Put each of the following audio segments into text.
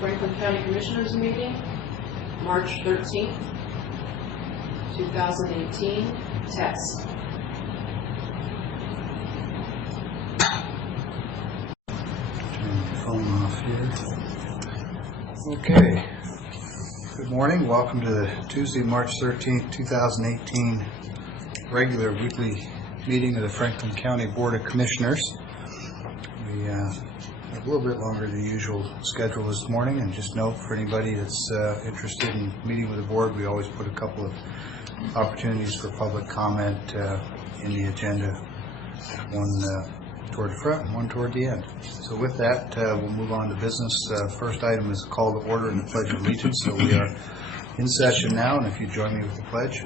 Franklin County Commissioners meeting, March 13th, 2018, test. Turn the phone off here. Okay. Good morning. Welcome to the Tuesday, March 13th, 2018 regular weekly meeting of the Franklin County Board of Commissioners. We have a little bit longer than the usual schedule this morning, and just note for anybody that's interested in meeting with the board, we always put a couple of opportunities for public comment in the agenda, one toward the front and one toward the end. So with that, we'll move on to business. First item is a call to order and the Pledge of Allegiance. So we are in session now, and if you join me with the pledge.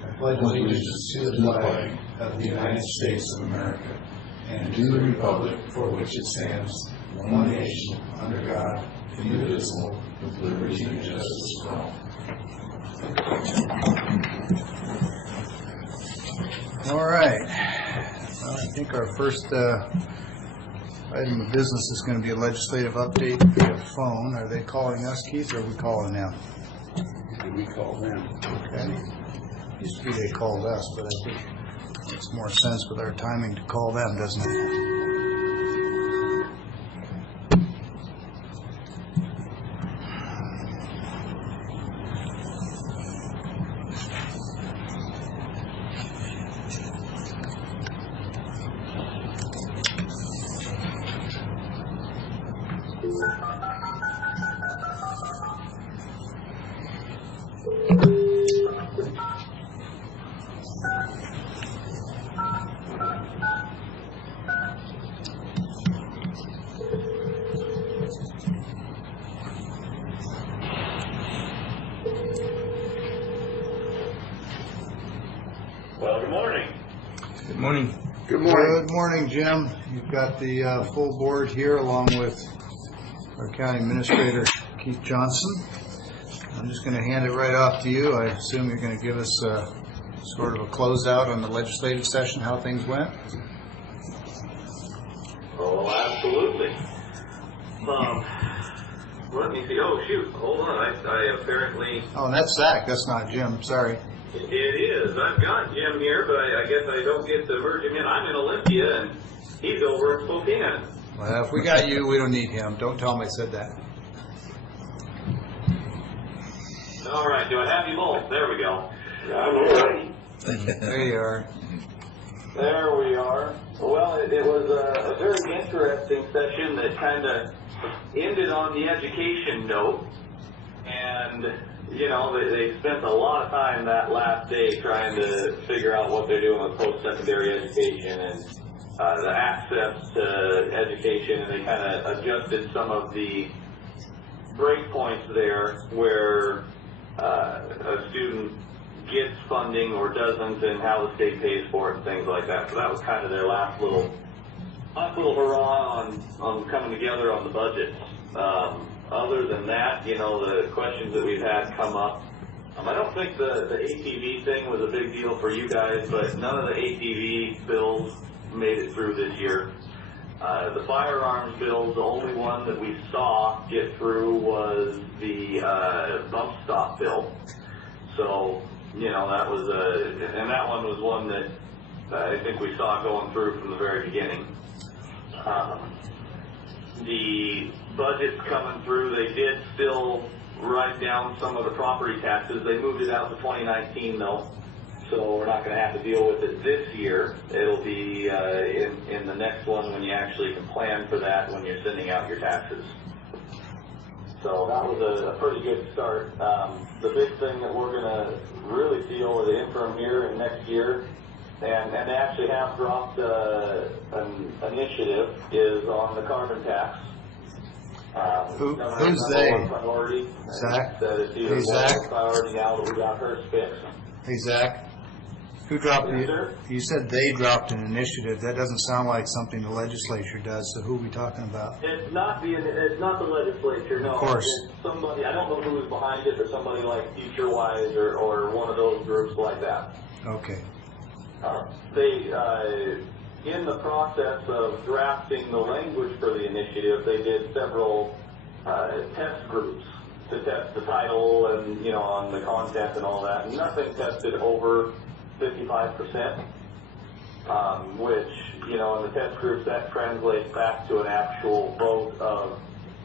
I pledge allegiance to the flag of the United States of America and to the republic for which it stands, one nation, under God, indivisible, with liberty and justice for all. All right. Well, I think our first item of business is going to be a legislative update via phone. Are they calling us, Keith, or are we calling them? We call them. Okay. Used to be they called us, but I think it makes more sense with our timing to call them, doesn't it? Well, good morning. Good morning. Good morning. Good morning, Jim. You've got the full board here along with our county administrator, Keith Johnson. I'm just going to hand it right off to you. I assume you're going to give us sort of a closeout on the legislative session, how things went. Oh, absolutely. Let me see. Oh, shoot. Hold on. I apparently... Oh, and that's Zach. That's not Jim. Sorry. It is. I've got Jim here, but I guess I don't get to merge him in. I'm in Olympia, and he's over in Spokane. Well, if we got you, we don't need him. Don't tell him I said that. All right. Do I have you both? There we go. I'm ready. There you are. There we are. Well, it was a very interesting session that kind of ended on the education note. And, you know, they spent a lot of time that last day trying to figure out what they're doing with post-secondary education and the access to education. And they kind of adjusted some of the breakpoints there where a student gets funding or doesn't, and how the state pays for it and things like that. So that was kind of their last little hurrah on coming together on the budget. Other than that, you know, the questions that we've had come up. I don't think the ATV thing was a big deal for you guys, but none of the ATV bills made it through this year. The firearms bills, the only one that we saw get through was the bump stop bill. So, you know, that was and that one was one that I think we saw going through from the very beginning. The budget's coming through. They did still write down some of the property taxes. They moved it out to 2019 though, so we're not going to have to deal with it this year. It'll be in the next one when you actually can plan for that when you're sending out your taxes. So that was a pretty good start. The big thing that we're going to really deal with the interim year and next year, and they actually have dropped an initiative, is on the carbon tax. Who's they? Priority. Zach? Hey, Zach? Priority now that we got hers fixed. Hey, Zach. Who dropped Yes, the? sir? You said they dropped an initiative. That doesn't sound like something the legislature does. So who are we talking about? It's not the legislature, no. Of course. It's somebody, I don't know who was behind it, but somebody like FutureWise or one of those groups like that. Okay. They in the process of drafting the language for the initiative, they did several test groups to test the title and, on the content and all that. Nothing tested over 55%, which, in the test groups, that translates back to an actual vote of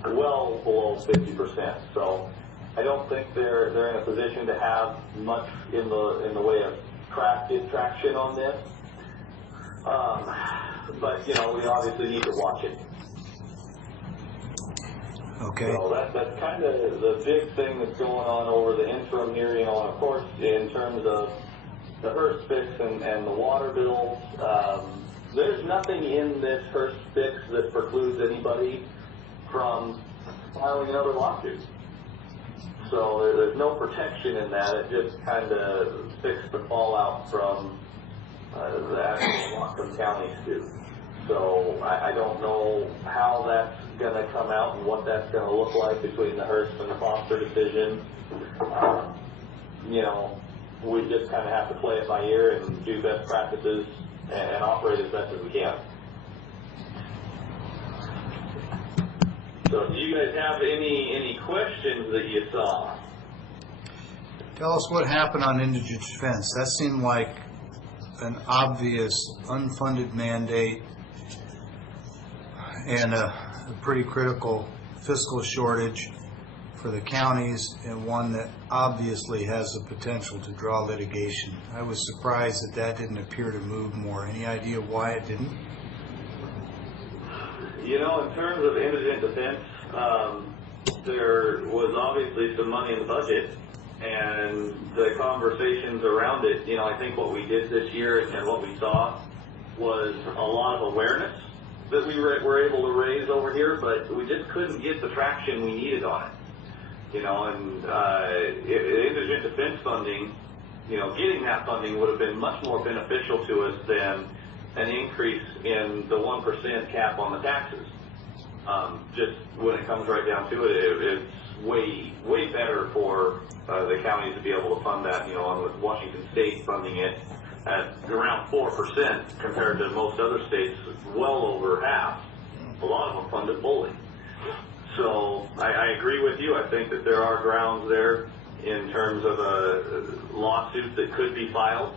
well below 50%. So I don't think they're in a position to have much in the way of traction on this. But we obviously need to watch it. Okay. So that's kind of the big thing that's going on over the interim here. And of course, in terms of the Hearst fix and the water bills, there's nothing in this Hearst fix that precludes anybody from filing another lawsuit. So there's no protection in that. It just kind of fixed the fallout from the actual Whatcom County suit. So I don't know how that's going to come out and what that's going to look like between the Hearst and the Foster decision. We just kind of have to play it by ear and do best practices and operate as best as we can. So do you guys have any questions that you saw? Tell us what happened on indigent defense. That seemed like an obvious unfunded mandate and a pretty critical fiscal shortage for the counties, and one that obviously has the potential to draw litigation. I was surprised that didn't appear to move more. Any idea why it didn't? In terms of indigent defense, there was obviously some money in the budget, and the conversations around it, I think what we did this year and what we saw was a lot of awareness that we were able to raise over here, but we just couldn't get the traction we needed on it. And indigent defense funding, getting that funding would have been much more beneficial to us than an increase in the 1% cap on the taxes. Just when it comes right down to it, it's way better for the counties to be able to fund that, with Washington State funding it at around 4% compared to most other states, well over half. A lot of them fund it fully. So I agree with you. I think that there are grounds there in terms of a lawsuit that could be filed.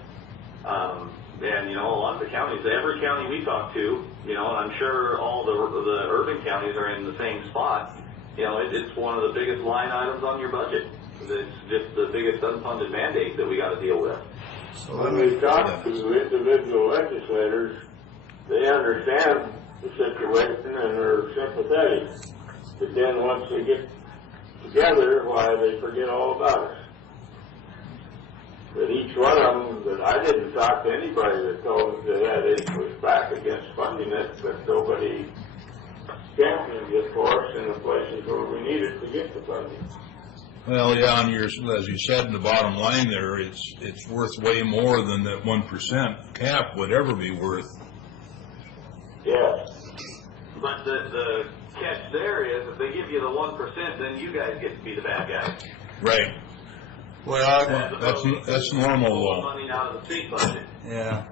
And, a lot of the counties, every county we talk to, and I'm sure all the urban counties are in the same spot, it's one of the biggest line items on your budget. It's just the biggest unfunded mandate that we got to deal with. So when we talk to individual legislators, they understand the situation and are sympathetic. But then once they get together, they forget all about us. But each one of them, that I didn't talk to anybody that told me they had any pushback against funding it, but nobody championed it for us in the places where we needed to get the funding. Well, yeah, and as you said in the bottom line there, it's worth way more than that 1% cap would ever be worth. Yes. But the catch there is, if they give you the 1%, then you guys get to be the bad guys. Right. Well, that's normal though. Money out of the state budget. Yeah.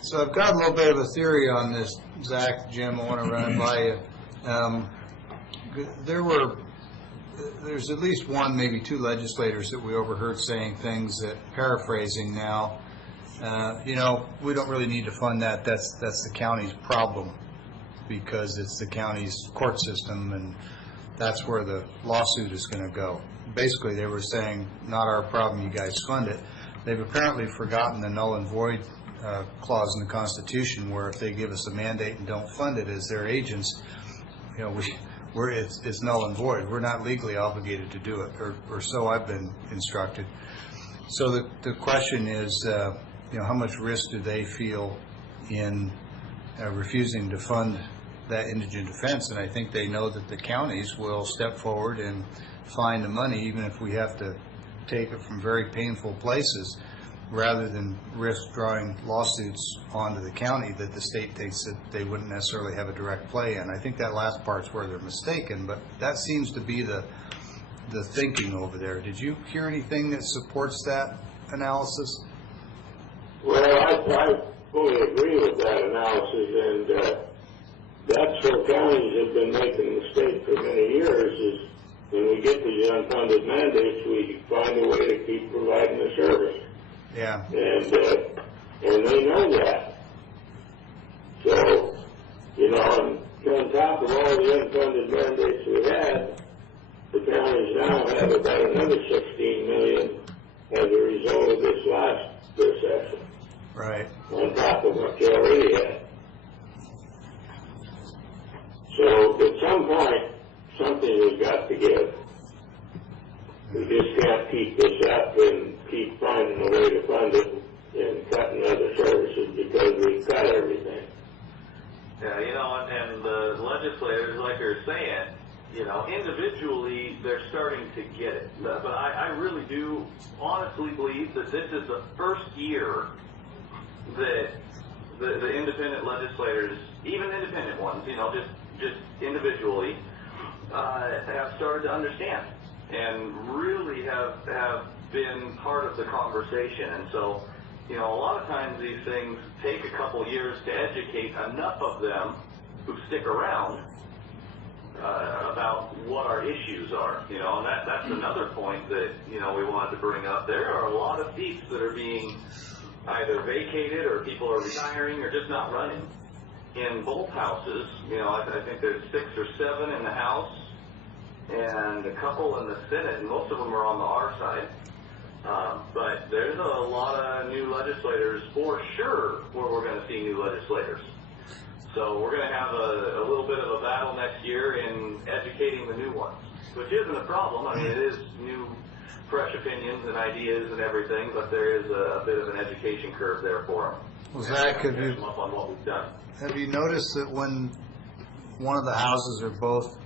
So I've got a little bit of a theory on this, Zach, Jim. I want to run it by you. There's at least one, maybe two legislators that we overheard saying things that, paraphrasing now, we don't really need to fund that. That's the county's problem, because it's the county's court system, and that's where the lawsuit is going to go. Basically, they were saying, not our problem, you guys fund it. They've apparently forgotten the null and void clause in the Constitution, where if they give us a mandate and don't fund it as their agents, it's null and void. We're not legally obligated to do it, or so I've been instructed. So the question is, how much risk do they feel in refusing to fund that indigent defense? And I think they know that the counties will step forward and find the money, even if we have to take it from very painful places, rather than risk drawing lawsuits onto the county that the state thinks that they wouldn't necessarily have a direct play in. I think that last part's where they're mistaken, but that seems to be the thinking over there. Did you hear anything that supports that analysis? Well, fully agree with that analysis, and that's where counties have been making a mistake for many years, is when we get these unfunded mandates, we find a way to keep providing the service. Yeah. And they know that. So, you know, on top of all the unfunded mandates we had, the counties now have about another $16 million as a result of this last recession. Right. On top of what you already had. So at some point, something has got to give. We just can't keep this up and keep finding a way to fund it and cutting other services because we've cut everything. Yeah, you know, and the legislators, like they're saying, you know, individually they're starting to get it. But I really do honestly believe that this is the first year that the independent legislators, even independent ones, you know, just individually, have started to understand and really have been part of the conversation. And so, you know, a lot of times these things take a couple years to educate enough of them who stick around about what our issues are, you know, and that's another point that, you know, we wanted to bring up. There are a lot of seats that are being either vacated or people are retiring or just not running in both houses. You know, I think there's 6 or 7 in the House and a couple in the Senate, and most of them are on the R side. But there's a lot of new legislators for sure where we're going to see new legislators. So we're going to have a little bit of a battle next year in educating the new ones, which isn't a problem. I mean, it is new, fresh opinions and ideas and everything, but there is a bit of an education curve there for them. Well, Zach, Catch them up on what we've done. have you noticed that when one of the houses or both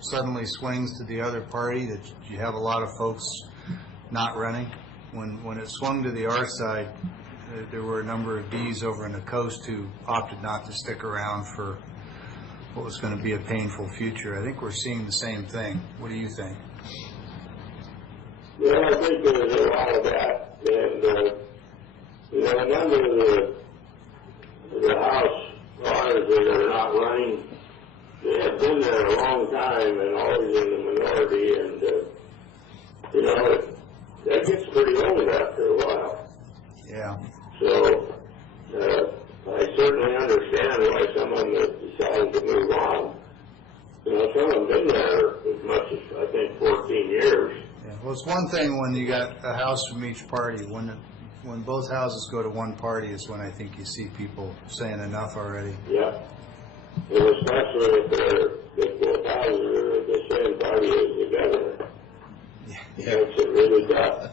suddenly swings to the other party, that you have a lot of folks not running? When it swung to the R side, there were a number of Ds over in the coast who opted not to stick around for what was going to be a painful future. I think we're seeing the same thing. What do you think? Yeah, I think there's a lot of that, and you know, a number of the House R's that are not running, they have been there a long time and always in the minority, and you know, that gets pretty old after a while. Yeah. So I certainly understand why someone that decided to move on. You know, some of them been there as much as I think 14 years. Yeah. Well, it's one thing when you got a house from each party. When both houses go to one party is when I think you see people saying enough already. Yeah. And especially if both houses are the same party as the governor. It makes it really tough.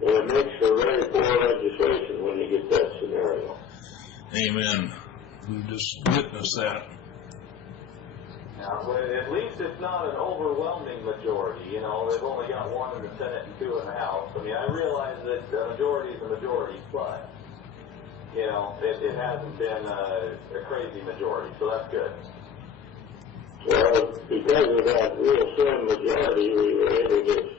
And it makes for very poor legislation when you get that scenario. Amen. We just witnessed that. Now, at least it's not an overwhelming majority. You know, they've only got 1 in the Senate and 2 in the House. I mean, I realize that a majority is a majority, but, you know, it hasn't been a crazy majority, so that's good. Well, because of that real slim majority, we were able to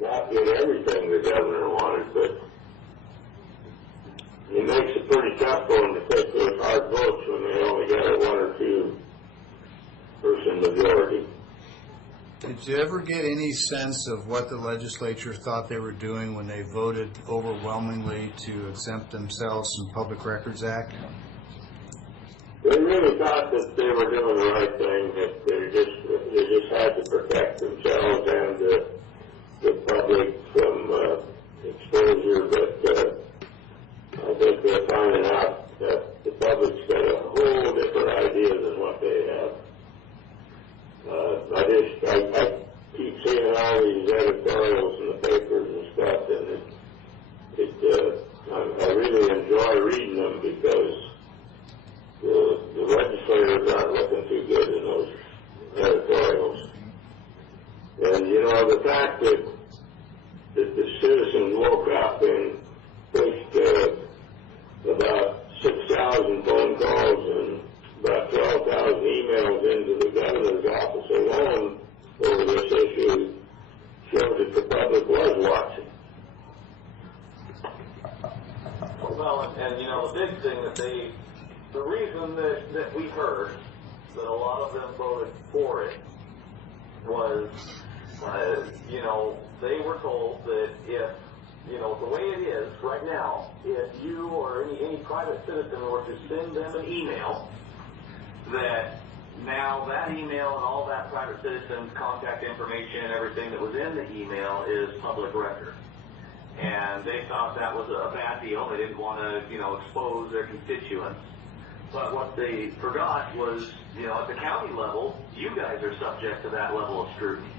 not get everything the governor wanted, but it makes it pretty tough for them to take those hard votes when they only got a 1 or 2 person majority. Did you ever get any sense of what the legislature thought they were doing when they voted overwhelmingly to exempt themselves from Public Records Act? They really thought that they were doing the right thing, that they just had to protect themselves and the public from exposure, but I think they're finding out that the public's got a whole different idea than what they have. I keep seeing all these editorials in the papers and stuff, and I really enjoy reading them because the legislators aren't looking too good in those editorials. And you know, the fact that the citizens woke up and pushed about 6,000 phone calls and about 12,000 emails into the governor's office alone over this issue shows that the public was watching. Well, and you know, the big thing that they that we heard, that a lot of them voted for it, was, they were told that if, the way it is right now, if you or any private citizen were to send them an email, that now that email and all that private citizen's contact information and everything that was in the email is public record. And they thought that was a bad deal. They didn't want to, expose their constituents. But what they forgot was, at the county level, you guys are subject to that level of scrutiny.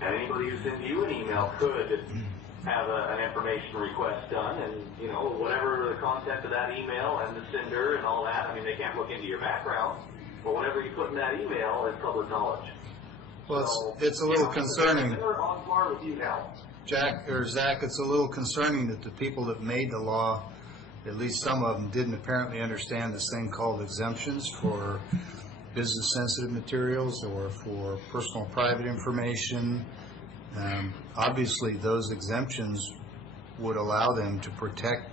And anybody who sends you an email could have an information request done, and, whatever the content of that email and the sender and all that, they can't look into your background, but whatever you put in that email is public knowledge. Well, it's a little concerning. They're on par with you now. Zach, it's a little concerning that the people that made the law, at least some of them, didn't apparently understand this thing called exemptions for business-sensitive materials or for personal private information. Obviously, those exemptions would allow them to protect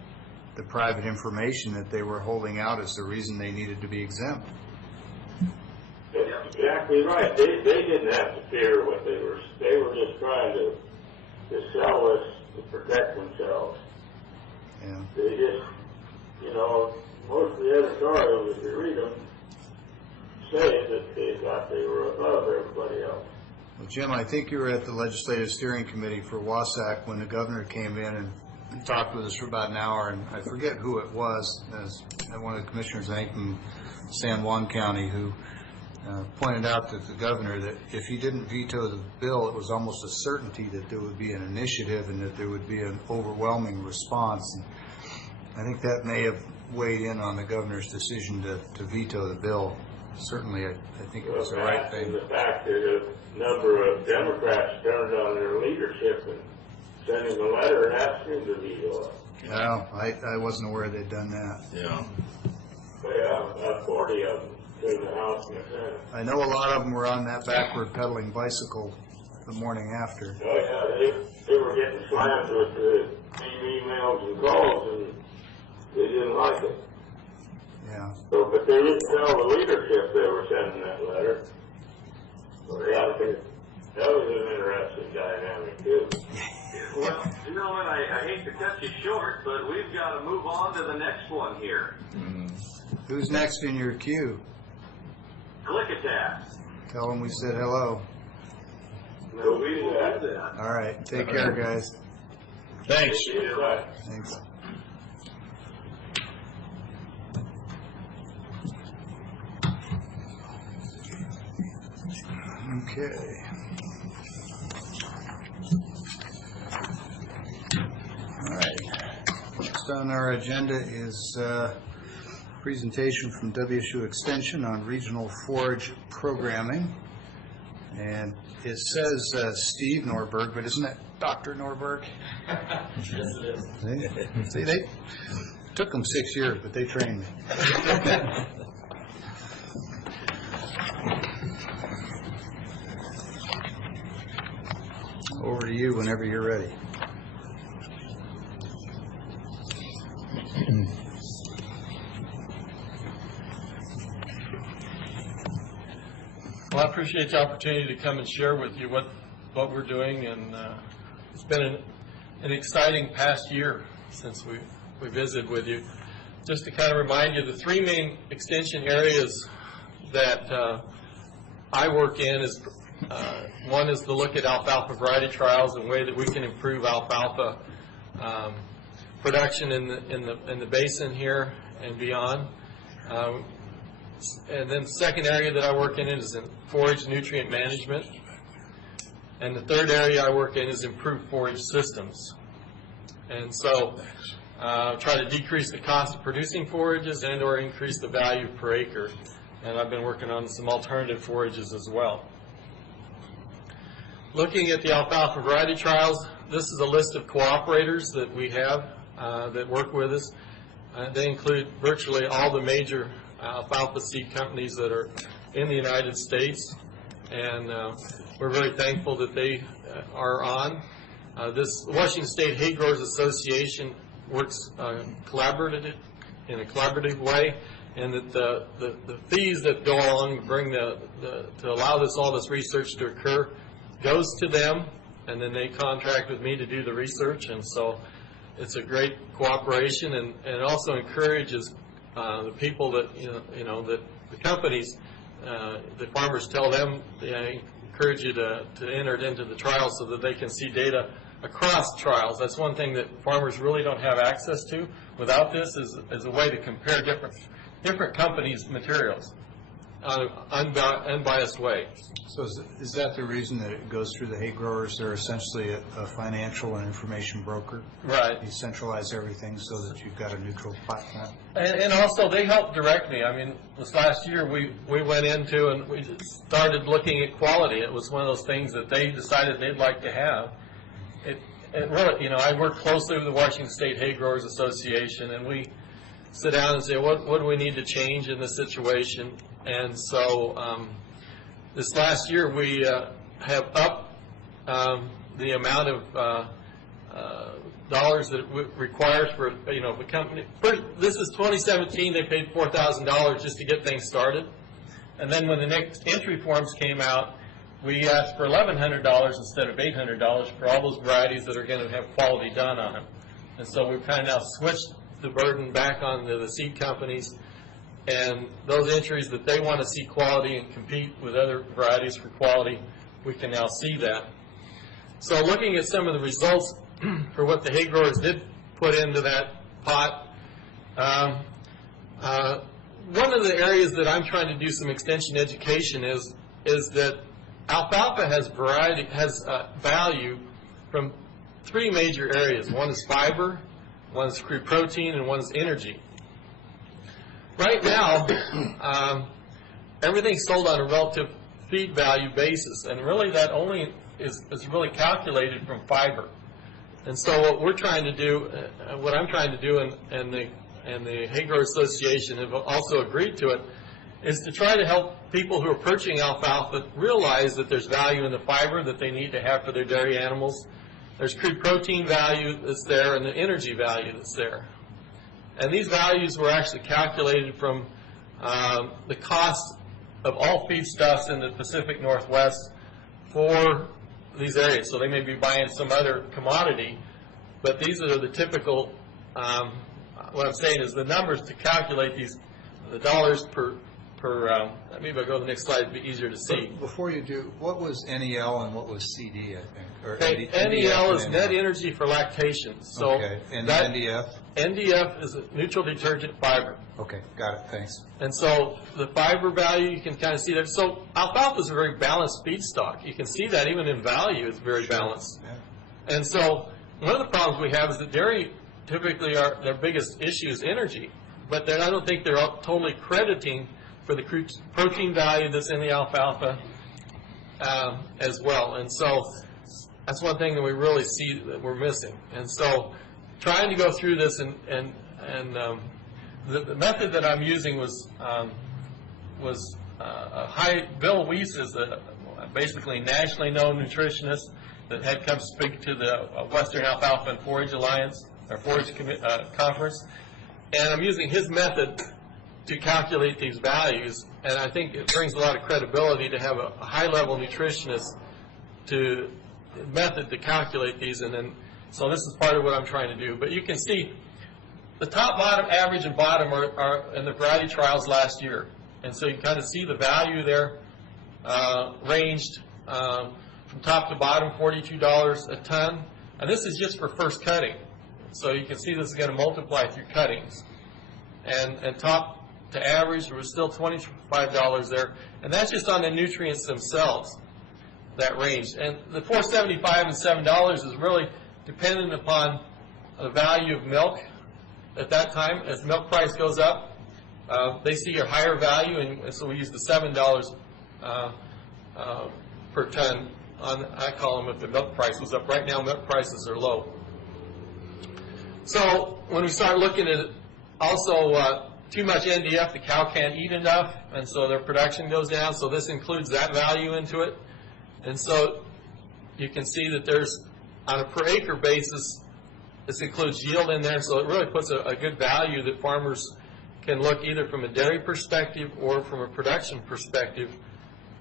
the private information that they were holding out as the reason they needed to be exempt. That's exactly right. They didn't have to fear what they were just trying to sell us to protect themselves. Yeah. They just, most of the editorials, if you read them, say that they thought they were above everybody else. Well, Jim, I think you were at the Legislative Steering Committee for Wasack when the governor came in and talked with us for about an hour, and I forget who it was, one of the commissioners, I think, from San Juan County, who pointed out to the governor that if he didn't veto the bill, it was almost a certainty that there would be an initiative and that there would be an overwhelming response. And I think that may have weighed in on the governor's decision to veto the bill. Certainly, I think it was the right thing. The fact that a number of Democrats turned on their leadership and sent him a letter and asked him to veto it. No, I wasn't aware they'd done that. Yeah. About 40 of them to the House and the Senate. I know a lot of them were on that backward pedaling bicycle the morning after. Oh, yeah, they were getting slammed with the emails and calls, and they didn't like it. Yeah. So, but they didn't tell the leadership they were sending that letter. So, yeah, I think that was an interesting dynamic, too. Well, gentlemen, I hate to cut you short, but we've got to move on to the next one here. Who's next in your queue? Klickitat. Tell them we said hello. No, we did that. All right. Take care, guys. Thanks. Right. Thanks. Okay. All right. Next on our agenda is presentation from WSU Extension on regional forage programming. And it says Steve Norberg, but isn't it Dr. Norberg? Yes, it is. See, they took them 6 years, but they trained me. Over to you whenever you're ready. Well, I appreciate the opportunity to come and share with you what we're doing, and it's been an exciting past year since we visited with you. Just to kind of remind you, the three main extension areas that I work in is one is to look at alfalfa variety trials and way that we can improve alfalfa production in the basin here and beyond. And then the second area that I work in is in forage nutrient management. And the third area I work in is improved forage systems. And so try to decrease the cost of producing forages and or increase the value per acre. And I've been working on some alternative forages as well. Looking at the alfalfa variety trials, this is a list of cooperators that we have that work with us. They include virtually all the major alfalfa seed companies that are in the United States, and we're very thankful that they are on. This Washington State Hay Growers Association works in a collaborative way, and that the fees that go along to bring to allow all this research to occur goes to them, and then they contract with me to do the research. And so it's a great cooperation, and it also encourages the people that that the companies, the farmers tell them, they encourage you to enter it into the trial so that they can see data across trials. That's one thing that farmers really don't have access to without this, is a way to compare different companies' materials on an unbiased way. So is that the reason that it goes through the hay growers? They're essentially a financial and information broker. Right. You centralize everything so that you've got a neutral platform. And also they help direct me. I mean, this last year we went into and we started looking at quality. It was one of those things that they decided they'd like to have. It really, I work closely with the Washington State Hay Growers Association, and we sit down and say, what do we need to change in this situation? And so this last year we have upped the amount of dollars that it requires for the company. This is 2017. They paid $4,000 just to get things started, and then when the next entry forms came out, we asked for $1,100 instead of $800 for all those varieties that are going to have quality done on them. And so we've kind of now switched the burden back on the seed companies, and those entries that they want to see quality and compete with other varieties for quality, we can now see that. So looking at some of the results for what the hay growers did put into that pot, one of the areas that I'm trying to do some extension education is that alfalfa has value from three major areas. One is fiber, one is crude protein, and one is energy. Right now, everything's sold on a relative feed value basis, and really that only is really calculated from fiber. And so what we're trying to do, what I'm trying to do, and the Hay Growers Association have also agreed to it, is to try to help people who are purchasing alfalfa realize that there's value in the fiber that they need to have for their dairy animals. There's crude protein value that's there, and the energy value that's there. And these values were actually calculated from the cost of all feedstuffs in the Pacific Northwest for these areas. So they may be buying some other commodity, but these are the typical, what I'm saying is the numbers to calculate the dollars per maybe I'll go to the next slide, it'd be easier to see. Before you do, what was NEL and what was CD, I think? Or Okay, NEL is net energy for lactation. So okay, and that, NDF? NDF is a neutral detergent fiber. Okay, got it, thanks. And so the fiber value, you can kind of see that. So alfalfa is a very balanced feedstock. You can see that even in value, it's very balanced. Yeah. And so one of the problems we have is that dairy typically their biggest issue is energy, but I don't think they're totally crediting for the crude protein value that's in the alfalfa as well. And so that's one thing that we really see that we're missing. And so trying to go through this and the method that I'm using was Bill Weiss is basically nationally known nutritionist that had come speak to the Western Alfalfa and Forage Alliance, or Forage Conference. And I'm using his method to calculate these values, and I think it brings a lot of credibility to have a high-level nutritionist method to calculate these, and then so this is part of what I'm trying to do. But you can see the top, bottom, average, and bottom are in the variety trials last year, and so you can kind of see the value there ranged from top to bottom, $42 a ton, and this is just for first cutting. So you can see this is going to multiply through cuttings, and top to average, there was still $25 there, and that's just on the nutrients themselves, that range. And the $4.75 and $7 is really dependent upon the value of milk at that time. As milk price goes up, they see a higher value, and so we use the $7 per ton on, I call them if the milk price was up. Right now, milk prices are low. So when we start looking at it, also too much NDF, the cow can't eat enough, and so their production goes down. So this includes that value into it. And so you can see that there's, on a per acre basis, this includes yield in there, so it really puts a good value that farmers can look either from a dairy perspective or from a production perspective,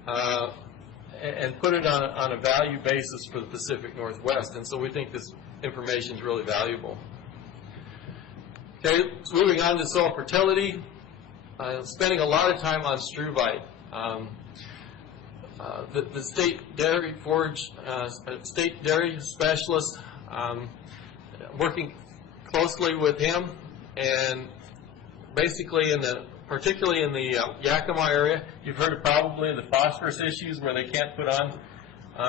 and put it on a value basis for the Pacific Northwest. And so we think this information is really valuable. Okay, so moving on to soil fertility. Spending a lot of time on struvite. The state dairy forage, state dairy specialist, working closely with him, and basically particularly in the Yakima area, you've heard probably of the phosphorus issues where they can't put on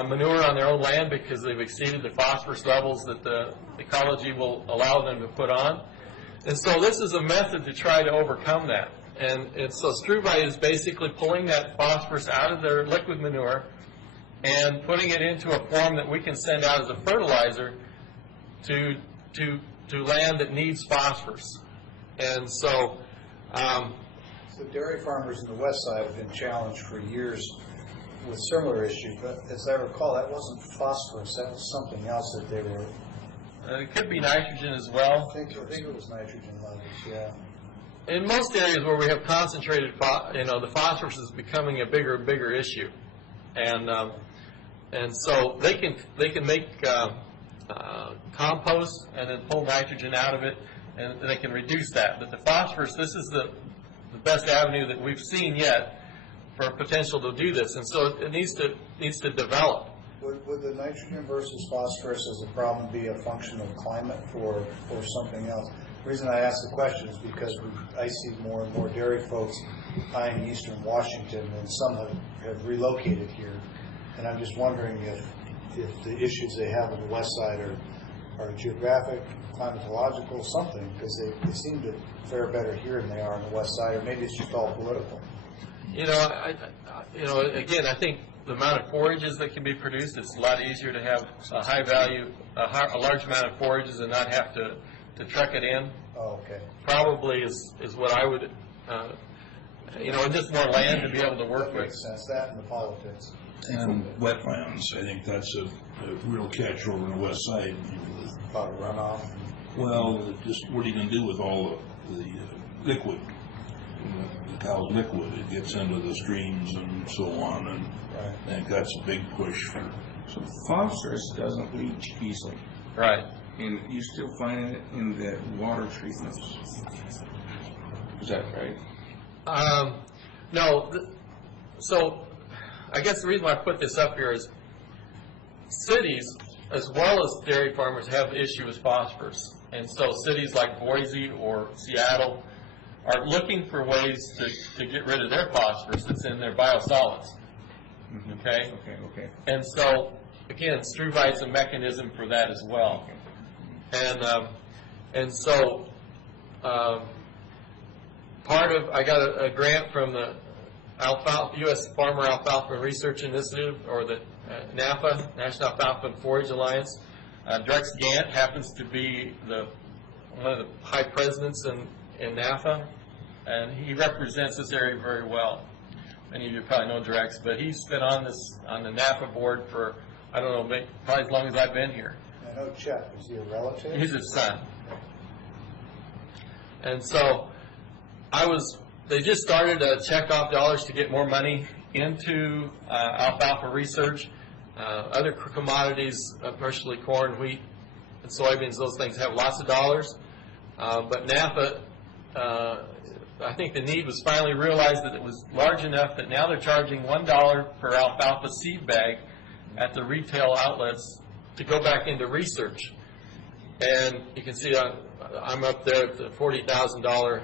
manure on their own land because they've exceeded the phosphorus levels that the ecology will allow them to put on. And so this is a method to try to overcome that. And so struvite is basically pulling that phosphorus out of their liquid manure and putting it into a form that we can send out as a fertilizer to land that needs phosphorus. And so the dairy farmers in the west side have been challenged for years with similar issues, but as I recall, that wasn't phosphorus, that was something else that they were... it could be nitrogen as well. I think it was nitrogen levels, yeah. In most areas where we have concentrated, the phosphorus is becoming a bigger and bigger issue, and so they can make compost and then pull nitrogen out of it, and they can reduce that. But the phosphorus, this is the best avenue that we've seen yet for potential to do this, and so it needs to develop. Would the nitrogen versus phosphorus as a problem be a function of climate or something else? The reason I ask the question is because I see more and more dairy folks eyeing eastern Washington, and some have relocated here. And I'm just wondering if the issues they have on the west side are geographic, climatological, something, because they seem to fare better here than they are on the west side, or maybe it's just all political. Again, I think the amount of forages that can be produced, it's a lot easier to have a high value, a large amount of forages and not have to truck it in. Oh, okay. Probably is what I would, and just more land to be able to work That with. makes sense, that and the politics. And wetlands, I think that's a real catch over on the west side. About runoff. Well, just what are you going to do with all the liquid? The cow's liquid, it gets into the streams and so on, and Right. I think that's a big push for. So phosphorus doesn't leach easily, Right. and you still find it in the water treatments. Is that right? No. So I guess the reason why I put this up here is cities, as well as dairy farmers, have the issue with phosphorus. And so cities like Boise or Seattle are looking for ways to get rid of their phosphorus that's in their biosolids. Okay? Okay. And so, again, struvite's a mechanism for that as well. And so, I got a grant from the U.S. Farmer Alfalfa Research Initiative, or the NAFA, National Alfalfa and Forage Alliance. Drex Gant happens to be one of the high presidents in NAFA, and he represents this area very well. Many of you probably know Drex, but he's been on the NAFA board for, I don't know, probably as long as I've been here. I know Chet, is he a relative? He's his son. And so they just started to check off dollars to get more money into alfalfa research. Other commodities, especially corn, wheat, and soybeans, those things have lots of dollars. But NAFA, I think the need was finally realized that it was large enough that now they're charging $1 per alfalfa seed bag at the retail outlets to go back into research. And you can see I'm up there at the $40,000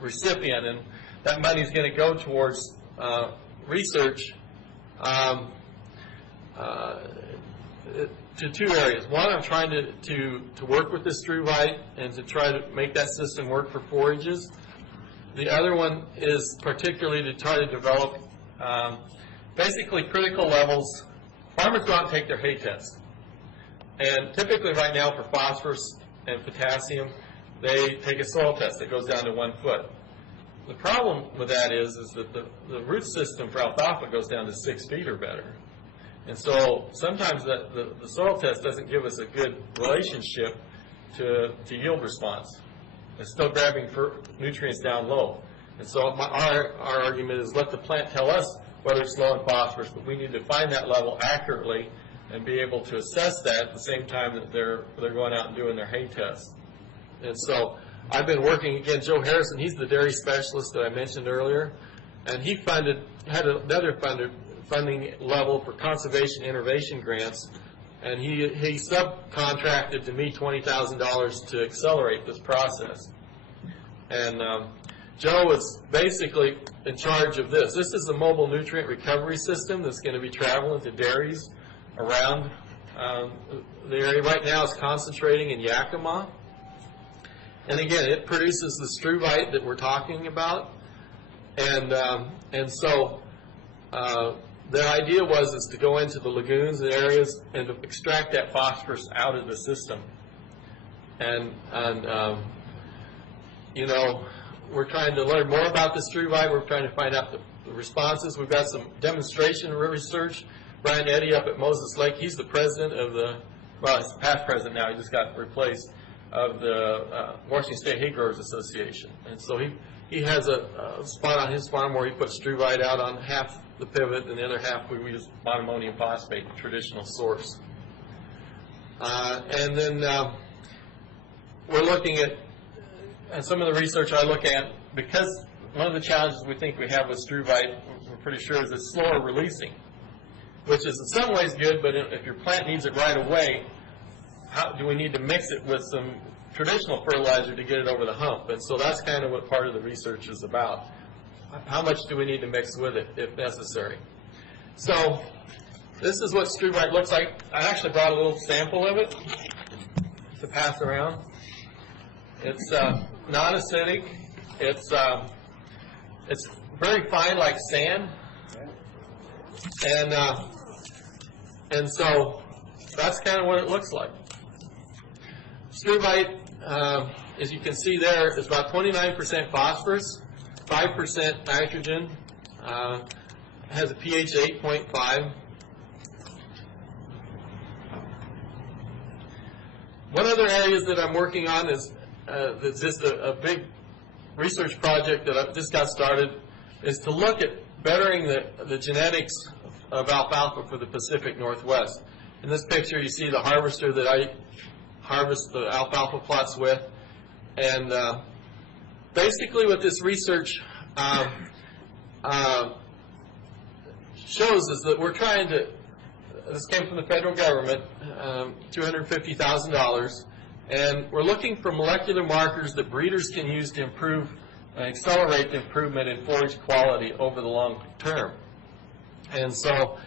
recipient, and that money is going to go towards research to two areas. One, I'm trying to work with the struvite and to try to make that system work for forages. The other one is particularly to try to develop basically critical levels. Farmers go out and take their hay test. And typically right now for phosphorus and potassium, they take a soil test that goes down to 1 foot. The problem with that is that the root system for alfalfa goes down to 6 feet or better. And so sometimes the soil test doesn't give us a good relationship to yield response. It's still grabbing nutrients down low. And so our argument is let the plant tell us whether it's low in phosphorus, but we need to find that level accurately and be able to assess that at the same time that they're going out and doing their hay test. And so I've been working, again, Joe Harrison, he's the dairy specialist that I mentioned earlier, and he had another funding level for conservation innovation grants, and he subcontracted to me $20,000 to accelerate this process. And Joe is basically in charge of this. This is the mobile nutrient recovery system that's going to be traveling to dairies around the area. Right now it's concentrating in Yakima. And again, it produces the struvite that we're talking about. And so the idea is to go into the lagoons and areas and to extract that phosphorus out of the system. And you know, we're trying to learn more about the struvite. We're trying to find out the responses. We've got some demonstration research. Brian Eddy up at Moses Lake, he's the president of the, well, he's the past president now, he just got replaced, of the Washington State Hay Growers Association. And so he has a spot on his farm where he puts struvite out on half the pivot, and the other half we use monoammonium phosphate, traditional source. And then we're looking at, and some of the research I look at, because one of the challenges we think we have with struvite, we're pretty sure, is it's slower releasing, which is in some ways good, but if your plant needs it right away, how do we need to mix it with some traditional fertilizer to get it over the hump? And so that's kind of what part of the research is about. How much do we need to mix with it, if necessary? So this is what struvite looks like. I actually brought a little sample of it to pass around. It's non-acidic. It's very fine, like sand. And so that's kind of what it looks like. Struvite, as you can see there, is about 29% phosphorus, 5% nitrogen, has a pH of 8.5. One other areas that I'm working on is that's just a big research project that I've just got started, is to look at bettering the genetics of alfalfa for the Pacific Northwest. In this picture you see the harvester that I harvest the alfalfa plots with, and basically what this research shows is that we're trying to, this came from the federal government, $250,000, and we're looking for molecular markers that breeders can use to improve and accelerate the improvement in forage quality over the long term. And so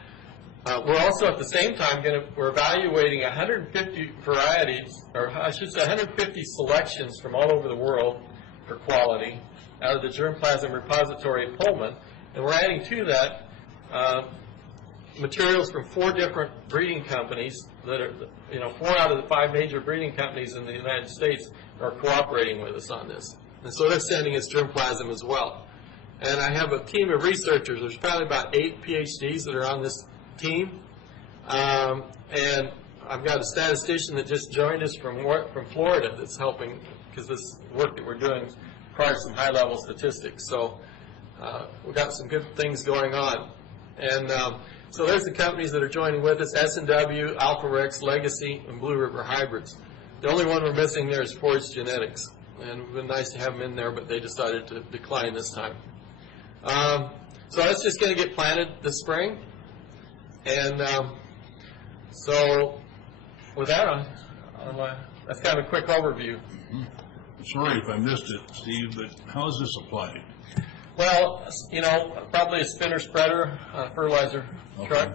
we're also at the same time we're evaluating 150 varieties, or I should say 150 selections from all over the world for quality out of the germplasm repository at Pullman, and we're adding to that materials from 4 different breeding companies that are, 4 out of the 5 major breeding companies in the United States are cooperating with us on this. And so they're sending us germplasm as well. And I have a team of researchers. There's probably about 8 PhDs that are on this team. And I've got a statistician that just joined us from Florida that's helping, because this work that we're doing requires some high-level statistics. So we've got some good things going on. And so there's the companies that are joining with us: S&W, Alpha-Rex, Legacy, and Blue River Hybrids. The only one we're missing there is Forage Genetics. And it would have been nice to have them in there, but they decided to decline this time. So that's just going to get planted this spring. And so with that, that's kind of a quick overview. Sorry if I missed it, Steve, but how is this applied? Well, probably a spinner spreader fertilizer truck.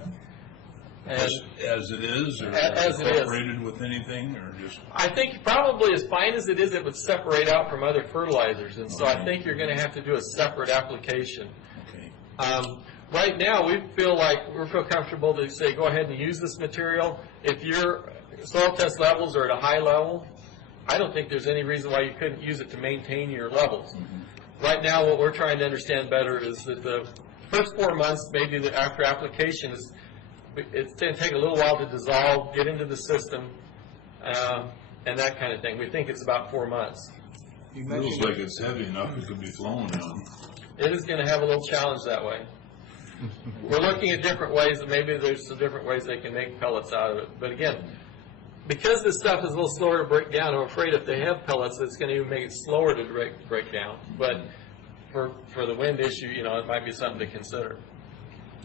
And as it is, or as it is, incorporated with anything, or just? I think probably as fine as it is, it would separate out from other fertilizers, and so I think you're going to have to do a separate application. Okay. Right now, we feel comfortable to say go ahead and use this material. If your soil test levels are at a high level, I don't think there's any reason why you couldn't use it to maintain your levels. Mm-hmm. Right now, what we're trying to understand better is that the first 4 months, maybe after application, it's going to take a little while to dissolve, get into the system, and that kind of thing. We think it's about 4 months. You Feels mentioned, like it's heavy enough it could be flown in. It is going to have a little challenge that way. We're looking at different ways, and maybe there's some different ways they can make pellets out of it. But again, because this stuff is a little slower to break down, I'm afraid if they have pellets, it's going to even make it slower to break down. But for the wind issue, it might be something to consider.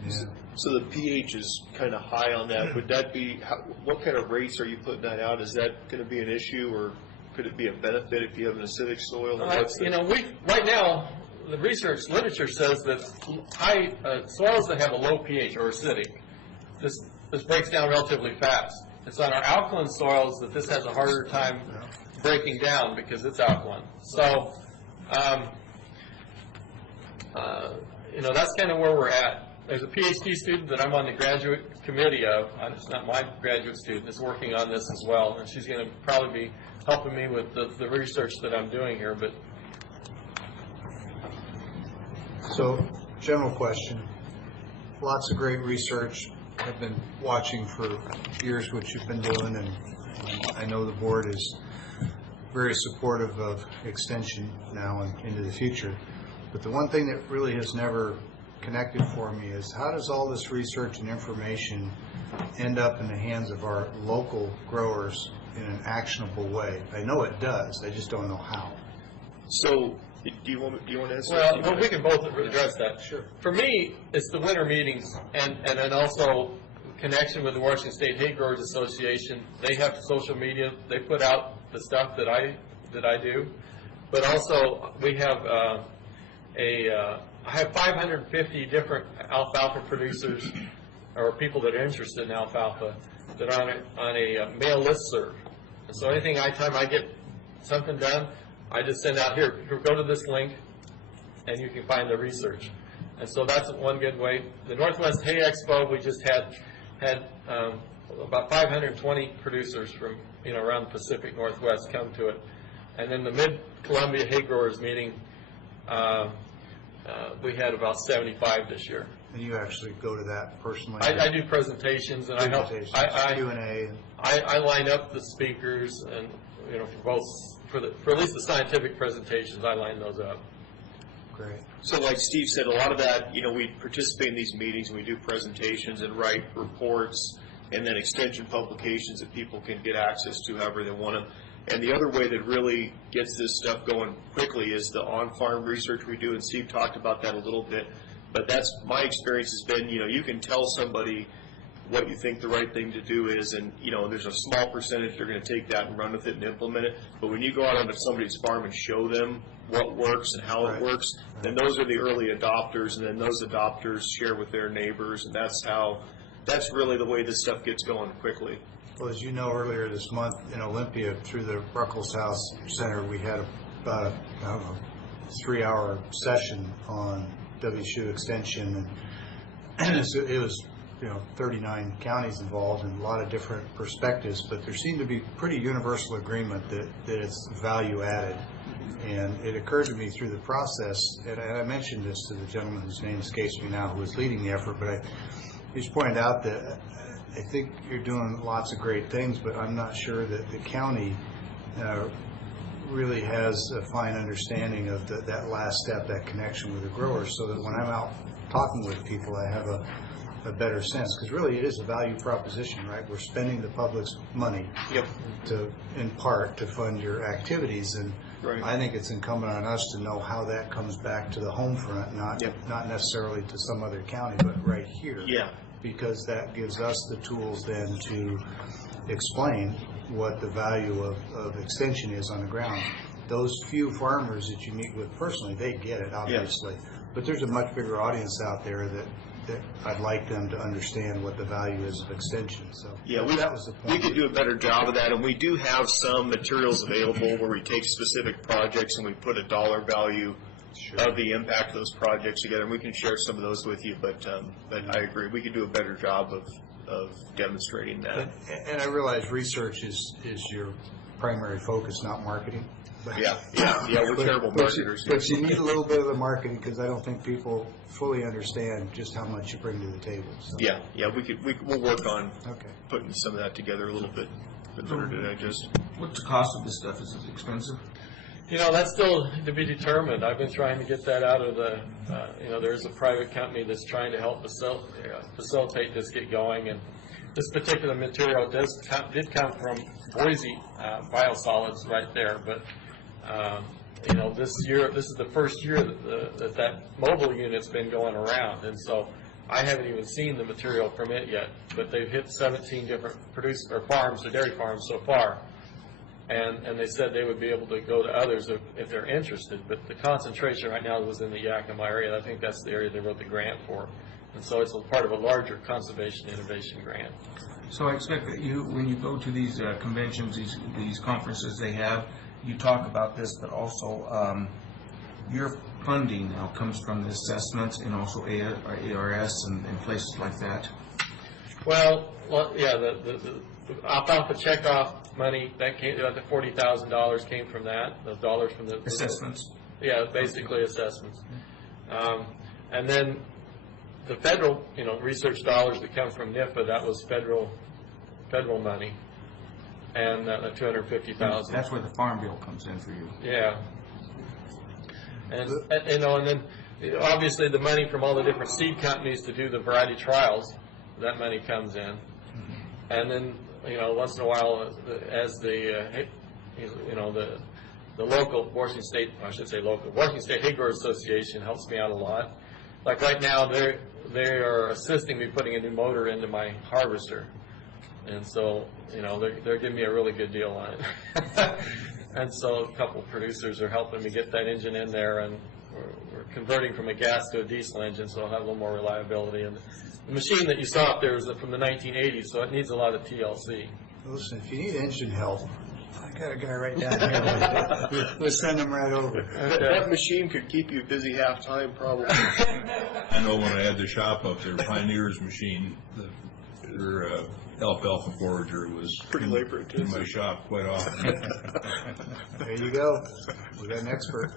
yeah. So the pH is kind of high on that. Would that be, what kind of rates are you putting that out? Is that going to be an issue, or could it be a benefit if you have an acidic soil? Or what's Right now, the research literature says that high soils that have a low pH or acidic, this breaks down relatively fast. It's on our alkaline soils that this has a harder time breaking down because it's alkaline. So, that's kind of where we're at. There's a PhD student that I'm on the graduate committee of. It's not my graduate student. Is working on this as well, and she's going to probably be helping me with the research that I'm doing here. But So, general question. Lots of great research. I've been watching for years what you've been doing, and I know the board is very supportive of extension now and into the future. But the one thing that really has never connected for me is how does all this research and information end up in the hands of our local growers in an actionable way? I know it does. I just don't know how. So, do you want to answer? well, we can both address that. Sure. For me, it's the winter meetings, and then also connection with the Washington State Hay Growers Association. They have social media. They put out the stuff that I do, but also we have I have 550 different alfalfa producers or people that are interested in alfalfa that are on a mail listserv. And so anytime I get something done, I just send out, here, go to this link, and you can find the research. And so that's one good way. The Northwest Hay Expo, we just had about 520 producers from around the Pacific Northwest come to it. And then the Mid-Columbia Hay Growers meeting, we had about 75 this year. And you actually go to that personally? I do presentations, and I help. Q&A. I line up the speakers, and for at least the scientific presentations, I line those up. Great. So like Steve said, a lot of that, we participate in these meetings, and we do presentations and write reports, and then extension publications that people can get access to however they want them. And the other way that really gets this stuff going quickly is the on-farm research we do, and Steve talked about that a little bit. But that's my experience has been, you can tell somebody what you think the right thing to do is, and there's a small percentage they're going to take that and run with it and implement it. But when you go out onto somebody's farm and show them what works and how it works, then those are the early adopters, and then those adopters share with their neighbors, and that's really the way this stuff gets going quickly. Well, as you know, earlier this month in Olympia, through the Ruckelshaus Center, we had about a 3-hour session on WSU extension, and it was 39 counties involved and a lot of different perspectives, but there seemed to be pretty universal agreement that it's value added. And it occurred to me through the process, and I mentioned this to the gentleman whose name escapes me now, who was leading the effort, but he just pointed out that I think you're doing lots of great things, but I'm not sure that the county really has a fine understanding of that last step, that connection with the growers, so that when I'm out talking with people, I have a better sense, because really it is a value proposition, right? We're spending the public's money in part to fund your activities, and I think it's incumbent on us to know how that comes back to the home front, not necessarily to some other county, but right here. Yeah. Because that gives us the tools then to explain what the value of extension is on the ground. Those few farmers that you meet with personally, they get it, obviously. Yes. But there's a much bigger audience out there that I'd like them to understand what the value is of extension. So that was the point. We could do a better job of that, and we do have some materials available where we take specific projects and we put a dollar value of the impact of those projects together, and we can share some of those with you, but I agree, we could do a better job of demonstrating that. And I realize research is your primary focus, not marketing. Yeah, we're terrible marketers. But you need a little bit of the marketing, because I don't think people fully understand just how much you bring to the table. So. Yeah, we'll work on putting some of that together a little bit better to digest. What's the cost of this stuff? Is it expensive? That's still to be determined. I've been trying to get that out of the, there's a private company that's trying to help facilitate this get going, and this particular material did come from Boise Biosolids right there, but this is the first year that mobile unit's been going around, and so I haven't even seen the material from it yet, but they've hit 17 different farms or dairy farms so far. And they said they would be able to go to others if they're interested. But the concentration right now was in the Yakima area. I think that's the area they wrote the grant for. And so it's a part of a larger conservation innovation grant. So I expect that when you go to these conventions, these conferences they have, you talk about this, but also your funding now comes from the assessments and also ARS and places like that. Well, yeah, the alfalfa checkoff money, that came, the $40,000 came from that, those dollars from the Assessments. Yeah, basically assessments. And then the federal, research dollars that come from NIFA, that was federal money, and $250,000. That's where the farm bill comes in for you. Yeah. And then obviously the money from all the different seed companies to do the variety trials, that money comes in. And then, once in a while, as the local Washington State Hay Growers Association helps me out a lot. Like right now, they are assisting me putting a new motor into my harvester, and so they're giving me a really good deal on it. And so a couple of producers are helping me get that engine in there, and we're converting from a gas to a diesel engine, so I'll have a little more reliability. And the machine that you saw up there is from the 1980s, so it needs a lot of TLC. Listen, if you need engine help, I got a guy right down here. We'll send him right over. That machine could keep you busy half time, probably. I know when I had the shop up there, Pioneer's machine, their alfalfa forager was pretty labor intensive in my shop quite often. There you go. We got an expert.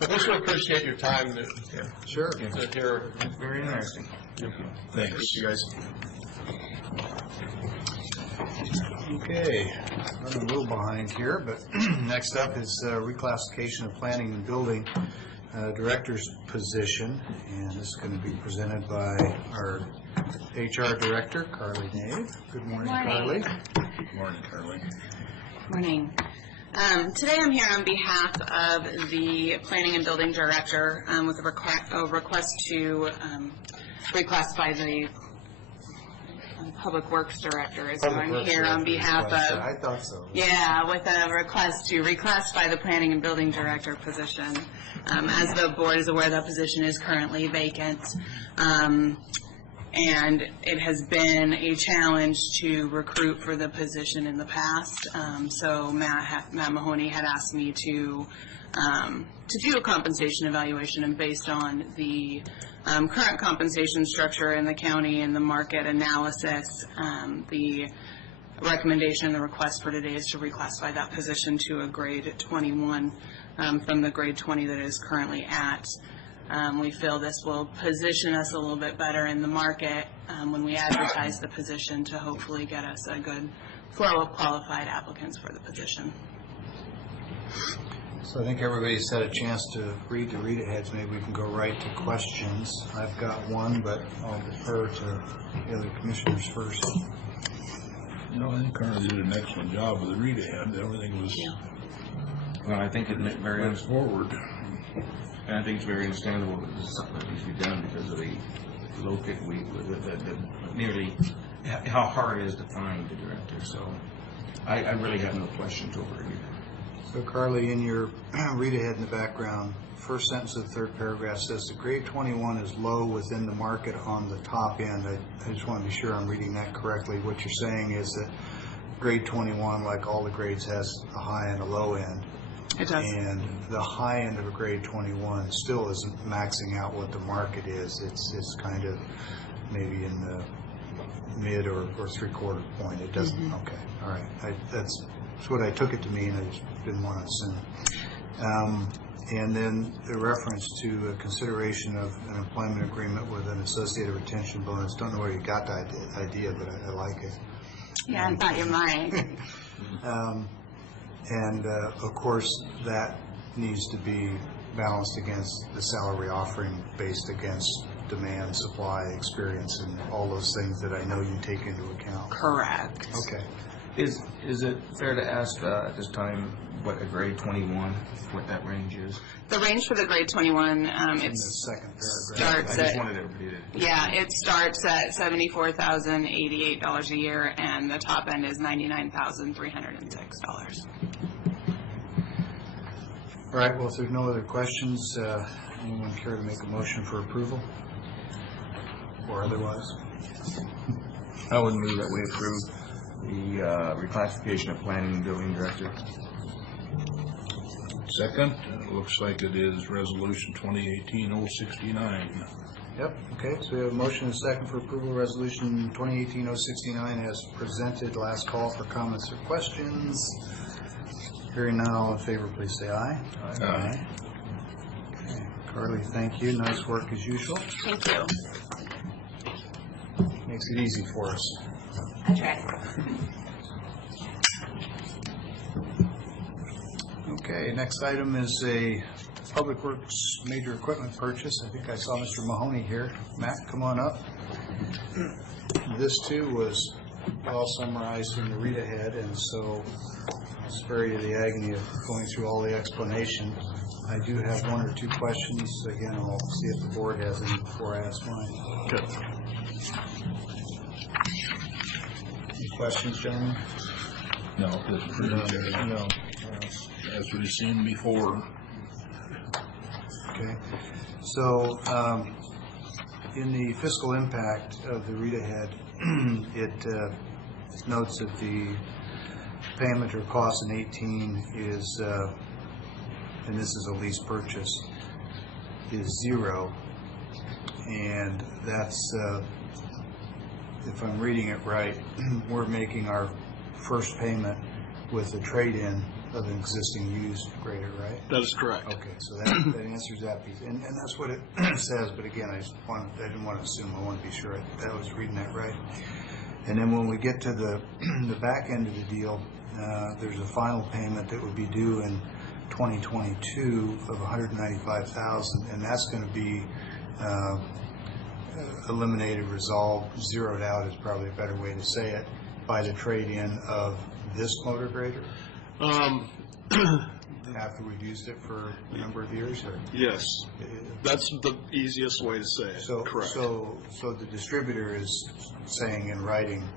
I just really appreciate your time to Sure. hear. Very interesting. Thanks. Thank you, guys. Okay, I'm a little behind here, but next up is reclassification of planning and building director's position, and this is going to be presented by our HR director, Carly Nave. Good morning, Carly. Good morning, Carly. Morning. Today I'm here on behalf of the Planning and Building Director with a request to reclassify the Public Works Director. So I'm here on behalf of... I thought so. Yeah, with a request to reclassify the Planning and Building Director position. As the board is aware, that position is currently vacant. And it has been a challenge to recruit for the position in the past. So Matt Mahoney had asked me to do a compensation evaluation, and based on the current compensation structure in the county and the market analysis, the recommendation, the request for today is to reclassify that position to a grade 21 from the grade 20 that it is currently at. We feel this will position us a little bit better in the market when we advertise the position to hopefully get us a good flow of qualified applicants for the position. So I think everybody's had a chance to read the read-aheads. Maybe we can go right to questions. I've got one, but I'll defer to the other commissioners first. I think Carly did an excellent job with the read-ahead. Everything was Well, I think it very went forward. And I think it's very understandable that this is something that needs to be done because of the nearly how hard it is to find the director. So I really have no questions over here. So Carly, in your read-ahead in the background, first sentence of the third paragraph says the grade 21 is low within the market on the top end. I just want to be sure I'm reading that correctly. What you're saying is that grade 21, like all the grades, has a high and a low end. It does. And the high end of a grade 21 still isn't maxing out what the market is. It's kind of maybe in the mid or three-quarter point. It doesn't. Okay. All right. That's what I took it to mean. I just didn't want to assume. And then the reference to a consideration of an employment agreement with an associated retention bonus. Don't know where you got that idea, but I like it. Yeah, I thought you might. And of course, that needs to be balanced against the salary offering based against demand, supply, experience, and all those things that I know you take into account. Correct. Okay. Is it fair to ask at this time what a grade 21, what that range is? The range for the grade 21, In the it second paragraph. starts I just at, wanted everybody to... yeah, it starts at $74,088 a year, and the top end is $99,306. All right, well, if there's no other questions, anyone care to make a motion for approval? Or otherwise? I would move that we approve the reclassification of planning and building director. Second, it looks like it is Resolution 2018-069. Yep, okay, so we have a motion and a second for approval, Resolution 2018-069 as presented. Last call for comments or questions. Hearing none, all in favor, please say aye. Aye. Okay, Carly, thank you. Nice work as usual. Thank you. Makes it easy for us. I tried. Okay, next item is a Public Works major equipment purchase. I think I saw Mr. Mahoney here. Matt, come on up. This too was all summarized in the read-ahead, and so I'll spare you the agony of going through all the explanation. I do have one or two questions. Again, I'll see if the board has any before I ask mine. Good. Any questions, gentlemen? No, this is pretty good. No. As we've seen before. Okay. So, in the fiscal impact of the read-ahead, it notes that the payment or cost in 18 is, and this is a lease purchase, is 0. And that's, if I'm reading it right, we're making our first payment with a trade-in of an existing used grader, right? That is correct. Okay, so that answers that piece, and that's what it says. But again, I didn't want to assume. I want to be sure I was reading that right. And then when we get to the back end of the deal, there's a final payment that would be due in 2022 of $195,000, and that's going to be eliminated, resolved, zeroed out is probably a better way to say it, by the trade-in of this motor grader. After we've used it for a number of years, or? Yes, that's the easiest way to say it. So, correct. So the distributor is saying in writing,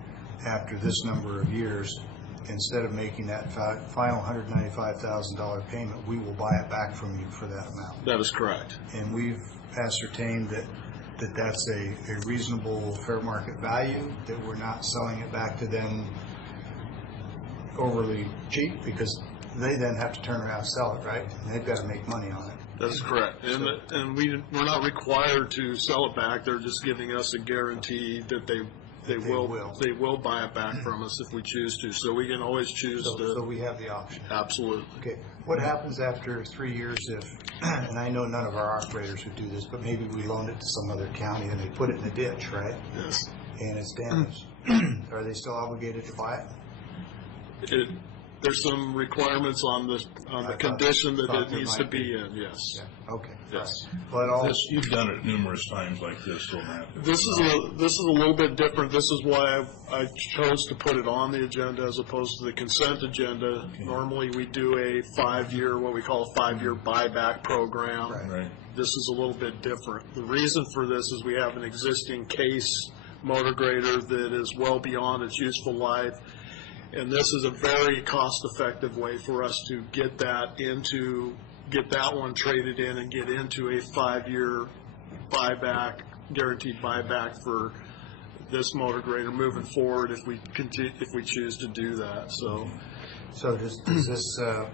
after this number of years, instead of making that final $195,000 payment, we will buy it back from you for that amount. That is correct. And we've ascertained that that's a reasonable fair market value, that we're not selling it back to them overly cheap, because they then have to turn around and sell it, right? And they've got to make money on it. That is correct. And we're not required to sell it back. They're just giving us a guarantee that they will buy it back from us if we choose to. So we can always choose to. So we have the option. Absolutely. Okay. What happens after 3 years if, and I know none of our operators would do this, but maybe we loaned it to some other county and they put it in a ditch, right? Yes. And it's damaged. Are they still obligated to buy it? There's some requirements on the condition that it needs to be in. Yes. Yeah. Okay. Yes. But all. You've done it numerous times like this, so Matt. This is a little bit different. This is why I chose to put it on the agenda as opposed to the consent agenda. Okay. Normally we do a 5-year, what we call a 5-year buyback program. Right. This is a little bit different. The reason for this is we have an existing case motor grader that is well beyond its useful life. And this is a very cost-effective way for us to get that one traded in and get into a 5-year buyback, guaranteed buyback for this motor grader moving forward if we choose to do that. So does this? I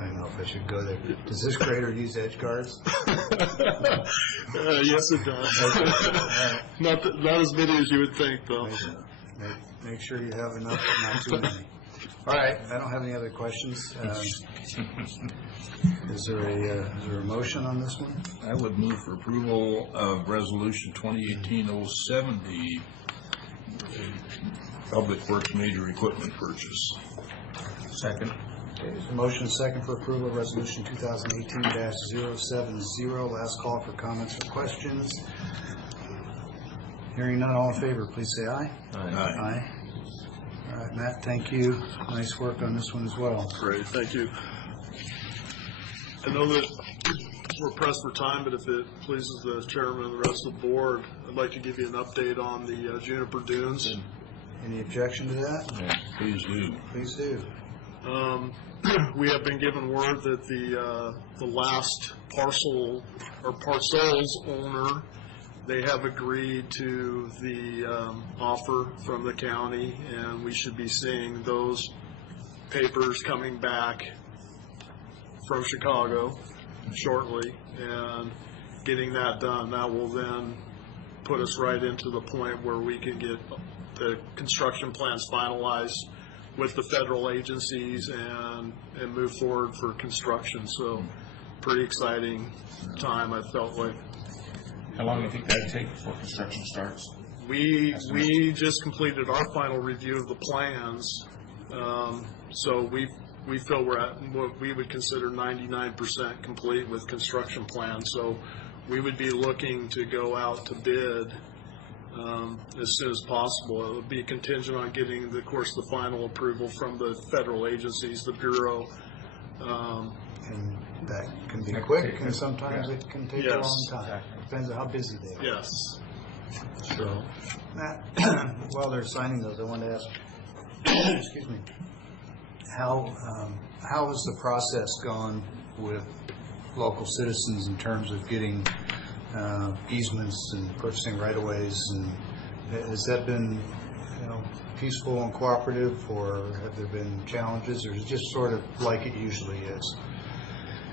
don't know if I should go there. Does this grader use edge guards? Yes, it does. Not as many as you would think, though. Make sure you have enough, but not too many. All right, I don't have any other questions. Is there a motion on this one? I would move for approval of Resolution 2018-070, Public Works major equipment purchase. Second. Okay, there's a motion and second for approval of resolution 2018-070. Last call for comments or questions. Hearing none, all in favor, please say aye. Aye. All right, Matt, thank you. Nice work on this one as well. Great, thank you. I know that we're pressed for time, but if it pleases the chairman and the rest of the board, I'd like to give you an update on the Juniper Dunes. Any objection to that? Yeah, please do. Please do. We have been given word that the last parcel or parcels owner, they have agreed to the offer from the county, and we should be seeing those papers coming back from Chicago shortly, and getting that done. That will then put us right into the point where we can get the construction plans finalized with the federal agencies and move forward for construction. So pretty exciting time, I felt like. How long do you think that'd take before construction starts? We just completed our final review of the plans, so we feel we're at what we would consider 99% complete with construction plans. So we would be looking to go out to bid as soon as possible. It would be contingent on getting, of course, the final approval from the federal agencies, the Bureau. And that can be quick, and sometimes it can take a long time. Depends on how busy they are. Yes. So, Matt, while they're signing those, I want to ask, excuse me, how has the process gone with local citizens in terms of getting easements and purchasing right-of-ways, and has that been, peaceful and cooperative, or have there been challenges, or is it just sort of like it usually is?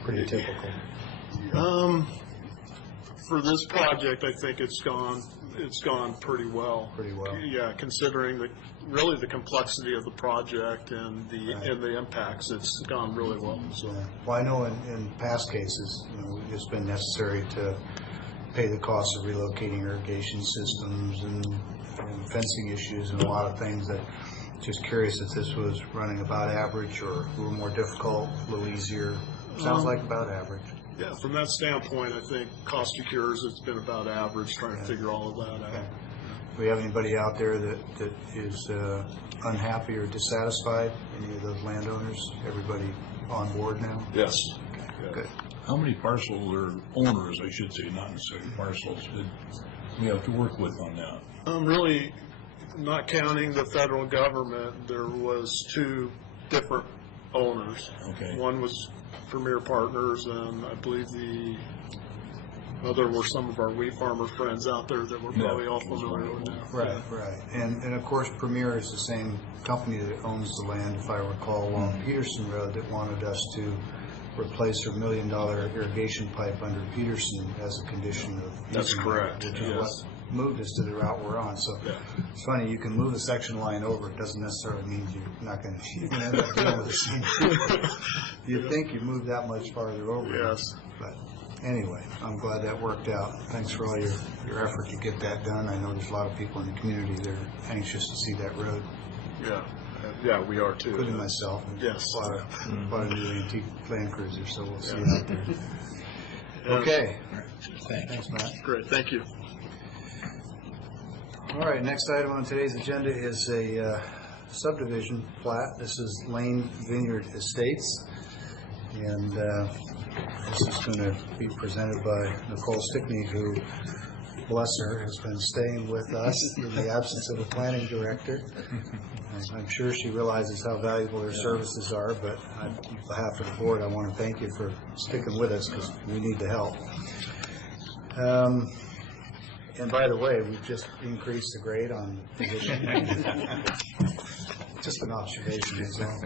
Pretty typical. For this project, I think it's gone pretty well. Pretty well. Yeah, considering really the complexity of the project and the impacts, it's gone really well. So, well, I know in past cases, it's been necessary to pay the cost of relocating irrigation systems and fencing issues and a lot of things. That just curious if this was running about average or a little more difficult, a little easier. Sounds like about average. Yeah, from that standpoint, I think cost to cures, it's been about average, trying to figure all of that out. Do we have anybody out there that is unhappy or dissatisfied? Any of those landowners? Everybody on board now? Yes. Okay, good. How many parcels or owners, I should say, not necessarily parcels, did we have to work with on that? Really, not counting the federal government, there was 2 different owners. Okay. One was Premier Partners, and I believe the other were some of our wheat farmer friends out there that we're probably all familiar with now. Right. And of course, Premier is the same company that owns the land, if I recall, along Peterson Road, that wanted us to replace their $1 million irrigation pipe under Peterson as a condition of. That's correct. Which is what moved us to the route we're on. So it's funny, you can move a section line over. It doesn't necessarily mean you're going to end up dealing with the same people. You'd think you moved that much farther over. Yes. But anyway, I'm glad that worked out. Thanks for all your effort to get that done. I know there's a lot of people in the community that are anxious to see that road. Yeah, we are too. Including myself. And yes. A lot of new antique Land Cruisers, so we'll see you out there. Okay. Thanks, Matt. Great, thank you. All right, next item on today's agenda is a subdivision plat. This is Lane Vineyard Estates, and this is going to be presented by Nicole Stickney, who, bless her, has been staying with us in the absence of a planning director. I'm sure she realizes how valuable her services are, but on behalf of the board, I want to thank you for sticking with us because we need the help. And by the way, we've just increased the grade on the position. Just an observation is all.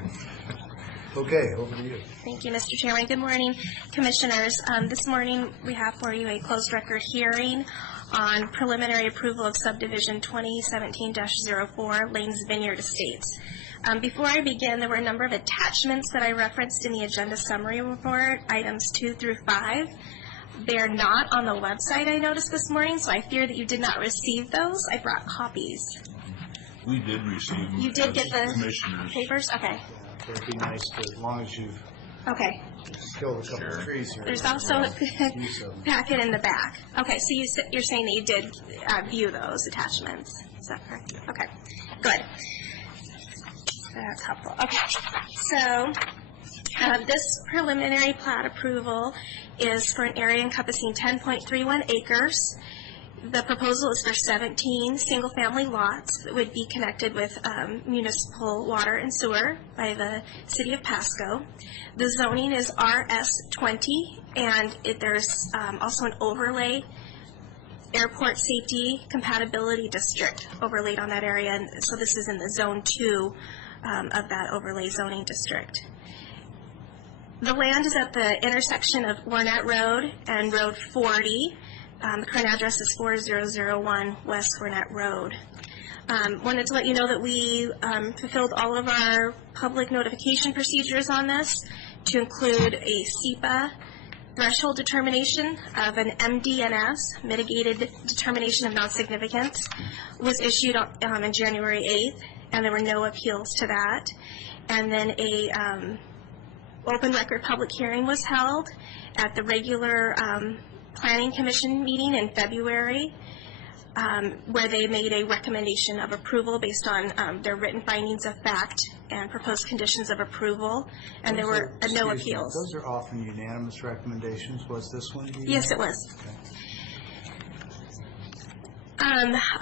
Okay, over to you. Thank you, Mr. Chairman. Good morning, Commissioners. This morning we have for you a closed record hearing on preliminary approval of subdivision 2017-04, Lane's Vineyard Estates. Before I begin, there were a number of attachments that I referenced in the agenda summary report, items 2 through 5. They are not on the website, I noticed this morning, so I fear that you did not receive those. I brought copies. We did receive them. You did as get the commissioners. papers? Okay, So it'd be nice to, as long as you've Okay. killed a couple of trees here. There's also a Use them. packet in the back. Okay, so you're saying that you did view those attachments. Is that correct? Okay, good. A couple. Okay, so this preliminary plat approval is for an area encompassing 10.31 acres. The proposal is for 17 single-family lots that would be connected with municipal water and sewer by the city of Pasco. The zoning is RS20, and there's also an overlay airport safety compatibility district overlaid on that area, and so this is in the zone 2 of that overlay zoning district. The land is at the intersection of Warnett Road and Road 40. The current address is 4001 West Warnett Road. Wanted to let you know that we fulfilled all of our public notification procedures on this to include a SEPA threshold determination of an MDNS, mitigated determination of non-significance, was issued on January 8th, and there were no appeals to that. And then a open record public hearing was held at the regular Planning Commission meeting in February, where they made a recommendation of approval based on their written findings of fact and proposed conditions of approval, and there were no appeals. Those are often unanimous recommendations. Was this one unanimous? Yes, it was. Okay.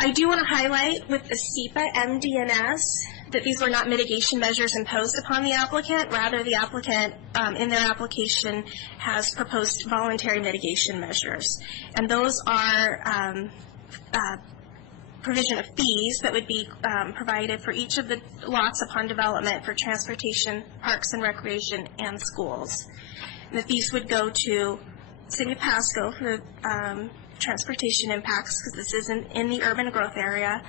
I do want to highlight with the SEPA MDNS that these were not mitigation measures imposed upon the applicant. Rather, the applicant, in their application, has proposed voluntary mitigation measures. And those are provision of fees that would be provided for each of the lots upon development for transportation, parks and recreation, and schools. And the fees would go to City of Pasco for transportation impacts, because this is in the urban growth area.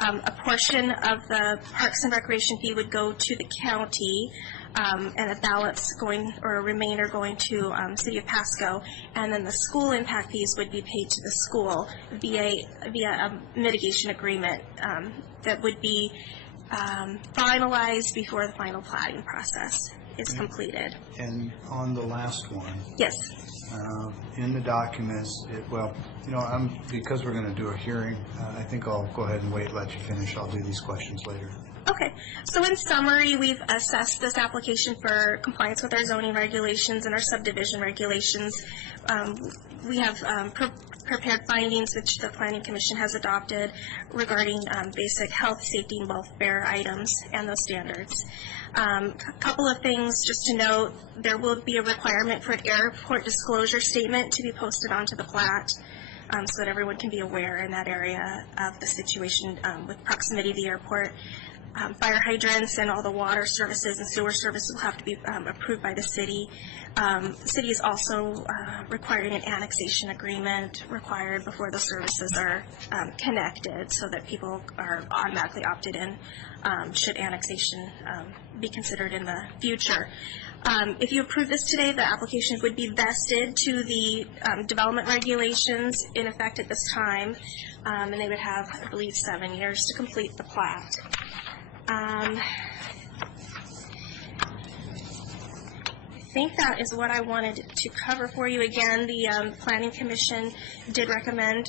A portion of the Parks and Recreation fee would go to the county, and a balance going, or a remainder going to City of Pasco, and then the school impact fees would be paid to the school via a mitigation agreement that would be finalized before the final plating process is completed. And on the last one, Yes. in the documents, because we're going to do a hearing, I think I'll go ahead and wait, let you finish. I'll do these questions later. Okay, so in summary, we've assessed this application for compliance with our zoning regulations and our subdivision regulations. We have prepared findings which the Planning Commission has adopted regarding basic health, safety, and welfare items and those standards. A couple of things just to note: there will be a requirement for an airport disclosure statement to be posted onto the plat, so that everyone can be aware in that area of the situation with proximity to the airport. Fire hydrants and all the water services and sewer services will have to be approved by the city. The city is also requiring an annexation agreement required before the services are connected, so that people are automatically opted in should annexation be considered in the future. If you approve this today, the application would be vested to the development regulations in effect at this time, and they would have, I believe, 7 years to complete the plat. I think that is what I wanted to cover for you. Again, the Planning Commission did recommend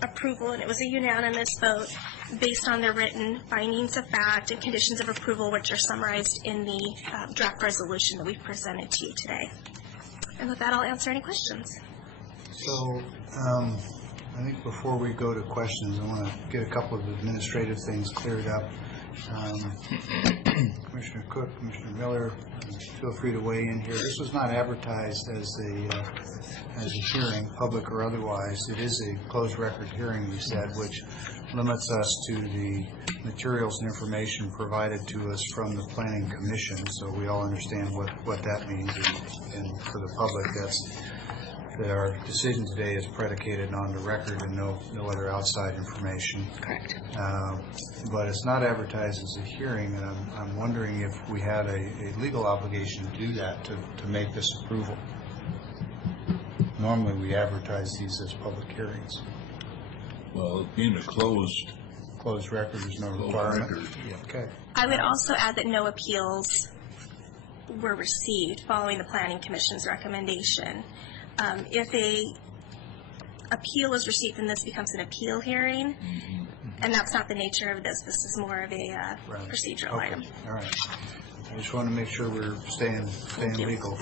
approval, and it was a unanimous vote based on their written findings of fact and conditions of approval, which are summarized in the draft resolution that we've presented to you today. And with that, I'll answer any questions. So I think before we go to questions, I want to get a couple of administrative things cleared up. Commissioner Cook, Commissioner Miller, feel free to weigh in here. This was not advertised as a hearing, public or otherwise. It is a closed record hearing, we said, which limits us to the materials and information provided to us from the Planning Commission, so we all understand what that means. And for the public, that our decision today is predicated on the record and no other outside information. Correct. But it's not advertised as a hearing, and I'm wondering if we had a legal obligation to do that, to make this approval. Normally, we advertise these as public hearings. Well, being a closed Closed record, there's no requirement. record. Okay. I would also add that no appeals were received following the Planning Commission's recommendation. If a appeal is received, then this becomes an appeal hearing, and that's not the nature of this. This is more of a procedural item. All right. I just want to make sure we're staying legal.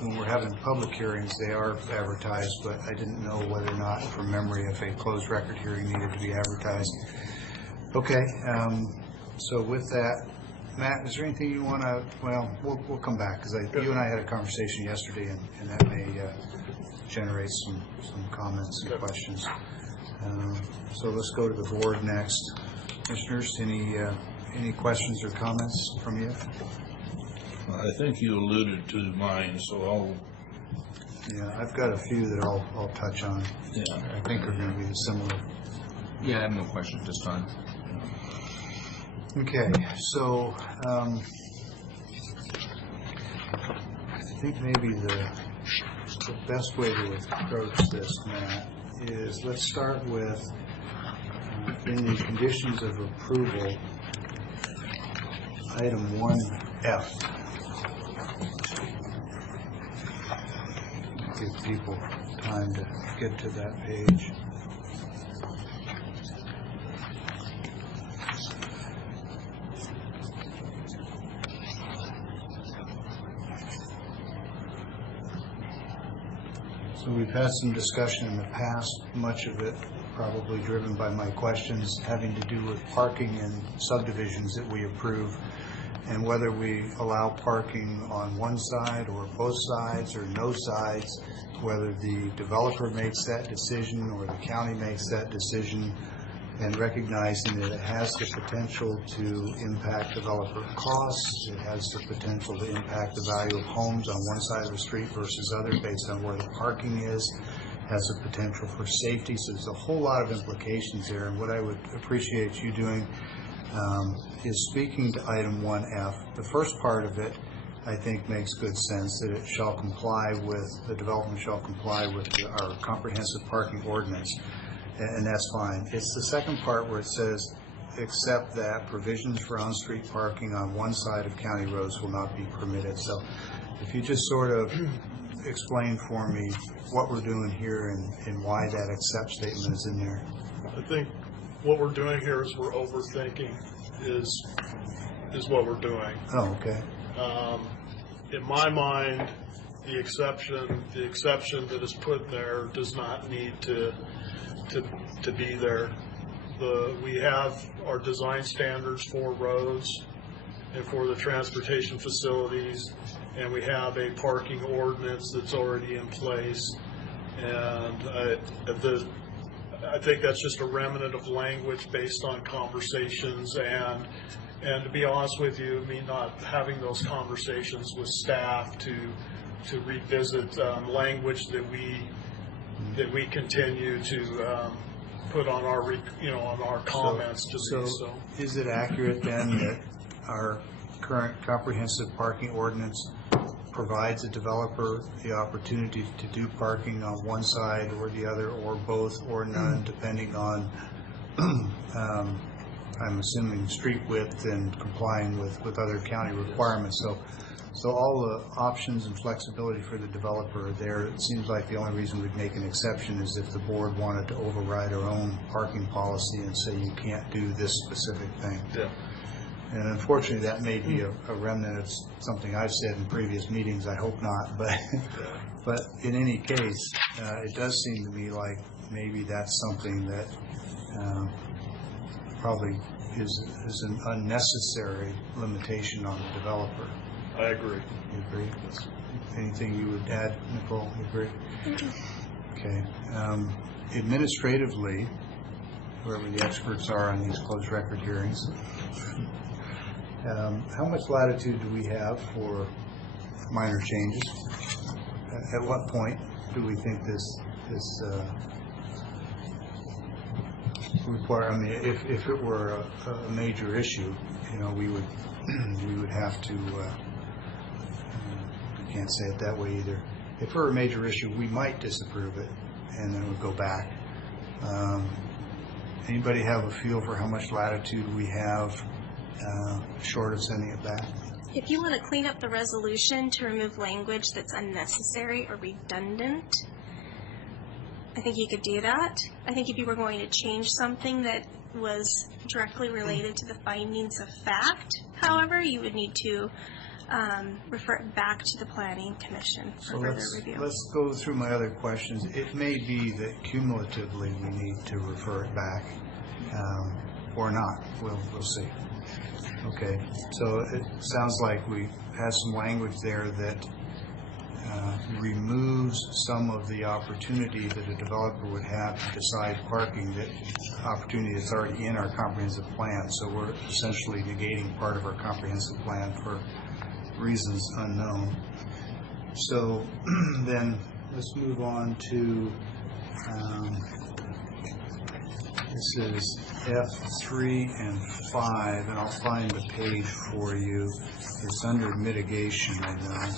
When we're having public hearings, they are advertised, but I didn't know whether or not, from memory, if a closed record hearing needed to be advertised. Okay. So with that, Matt, is there anything you want to? Well, we'll come back because you and I had a conversation yesterday, and that may generate some comments and questions. So let's go to the board next. Commissioners, any questions or comments from you? I think you alluded to mine, so I've got a few that I'll touch on. Yeah. I think are going to be similar. Yeah, I have no questions this time. Okay, so I think maybe the best way to approach this, Matt, is let's start with in the conditions of approval, item 1F. Give people time to get to that page. So we've had some discussion in the past, much of it probably driven by my questions having to do with parking in subdivisions that we approve, and whether we allow parking on one side or both sides or no sides, whether the developer makes that decision or the county makes that decision, and recognizing that it has the potential to impact developer costs, it has the potential to impact the value of homes on one side of the street versus other based on where the parking is, has the potential for safety. So there's a whole lot of implications there, and what I would appreciate you doing is speaking to item 1F. The first part of it, I think, makes good sense, that it shall comply with, the development shall comply with our comprehensive parking ordinance, and that's fine. It's the second part where it says, except that provisions for on-street parking on one side of county roads will not be permitted. So if you just sort of explain for me what we're doing here and why that except statement is in there. I think what we're doing here is we're overthinking is what we're doing. Oh, okay. In my mind, the exception that is put there does not need to be there. We have our design standards for roads and for the transportation facilities, and we have a parking ordinance that's already in place. And I think that's just a remnant of language based on conversations, and to be honest with you, me not having those conversations with staff to revisit language that we continue to put on our comments to so these. So is it accurate then that our current comprehensive parking ordinance provides a developer the opportunity to do parking on one side or the other, or both, or none, depending on I'm assuming street width and complying with other county requirements. So all the options and flexibility for the developer are there. It seems like the only reason we'd make an exception is if the board wanted to override our own parking policy and say you can't do this specific thing. yeah. And unfortunately, that may be a remnant of something I've said in previous meetings. I hope not, but in any case, it does seem to me like maybe that's something that probably is an unnecessary limitation on the developer. I agree. You agree? Anything you would add, Nicole? You agree? Okay. Administratively, whoever the experts are on these closed record hearings, how much latitude do we have for minor changes? At what point do we think this require? I mean, if it were a major issue, we would have to. I can't say it that way either. If it were a major issue, we might disapprove it, and then it would go back. Anybody have a feel for how much latitude we have short of sending it back? If you want to clean up the resolution to remove language that's unnecessary or redundant, I think you could do that. I think if you were going to change something that was directly related to the findings of fact, however, you would need to refer it back to the Planning Commission for further review. Let's go through my other questions. It may be that cumulatively we need to refer it back, or not. We'll see. Okay, so it sounds like we have some language there that removes some of the opportunity that a developer would have to decide parking, that opportunity that's already in our comprehensive plan. So we're essentially negating part of our comprehensive plan for reasons unknown. So then let's move on to this is F3 and 5, and I'll find the page for you. It's under mitigation, I know.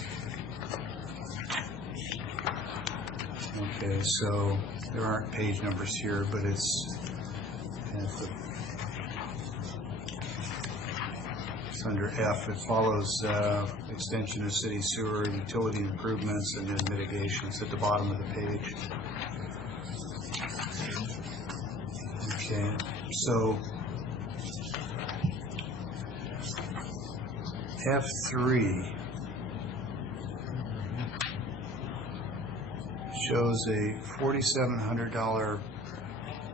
Okay, so there aren't page numbers here, but it's under F. It follows extension of city sewer, utility improvements, and then mitigations at the bottom of the page. Okay, so F3 shows a $4,700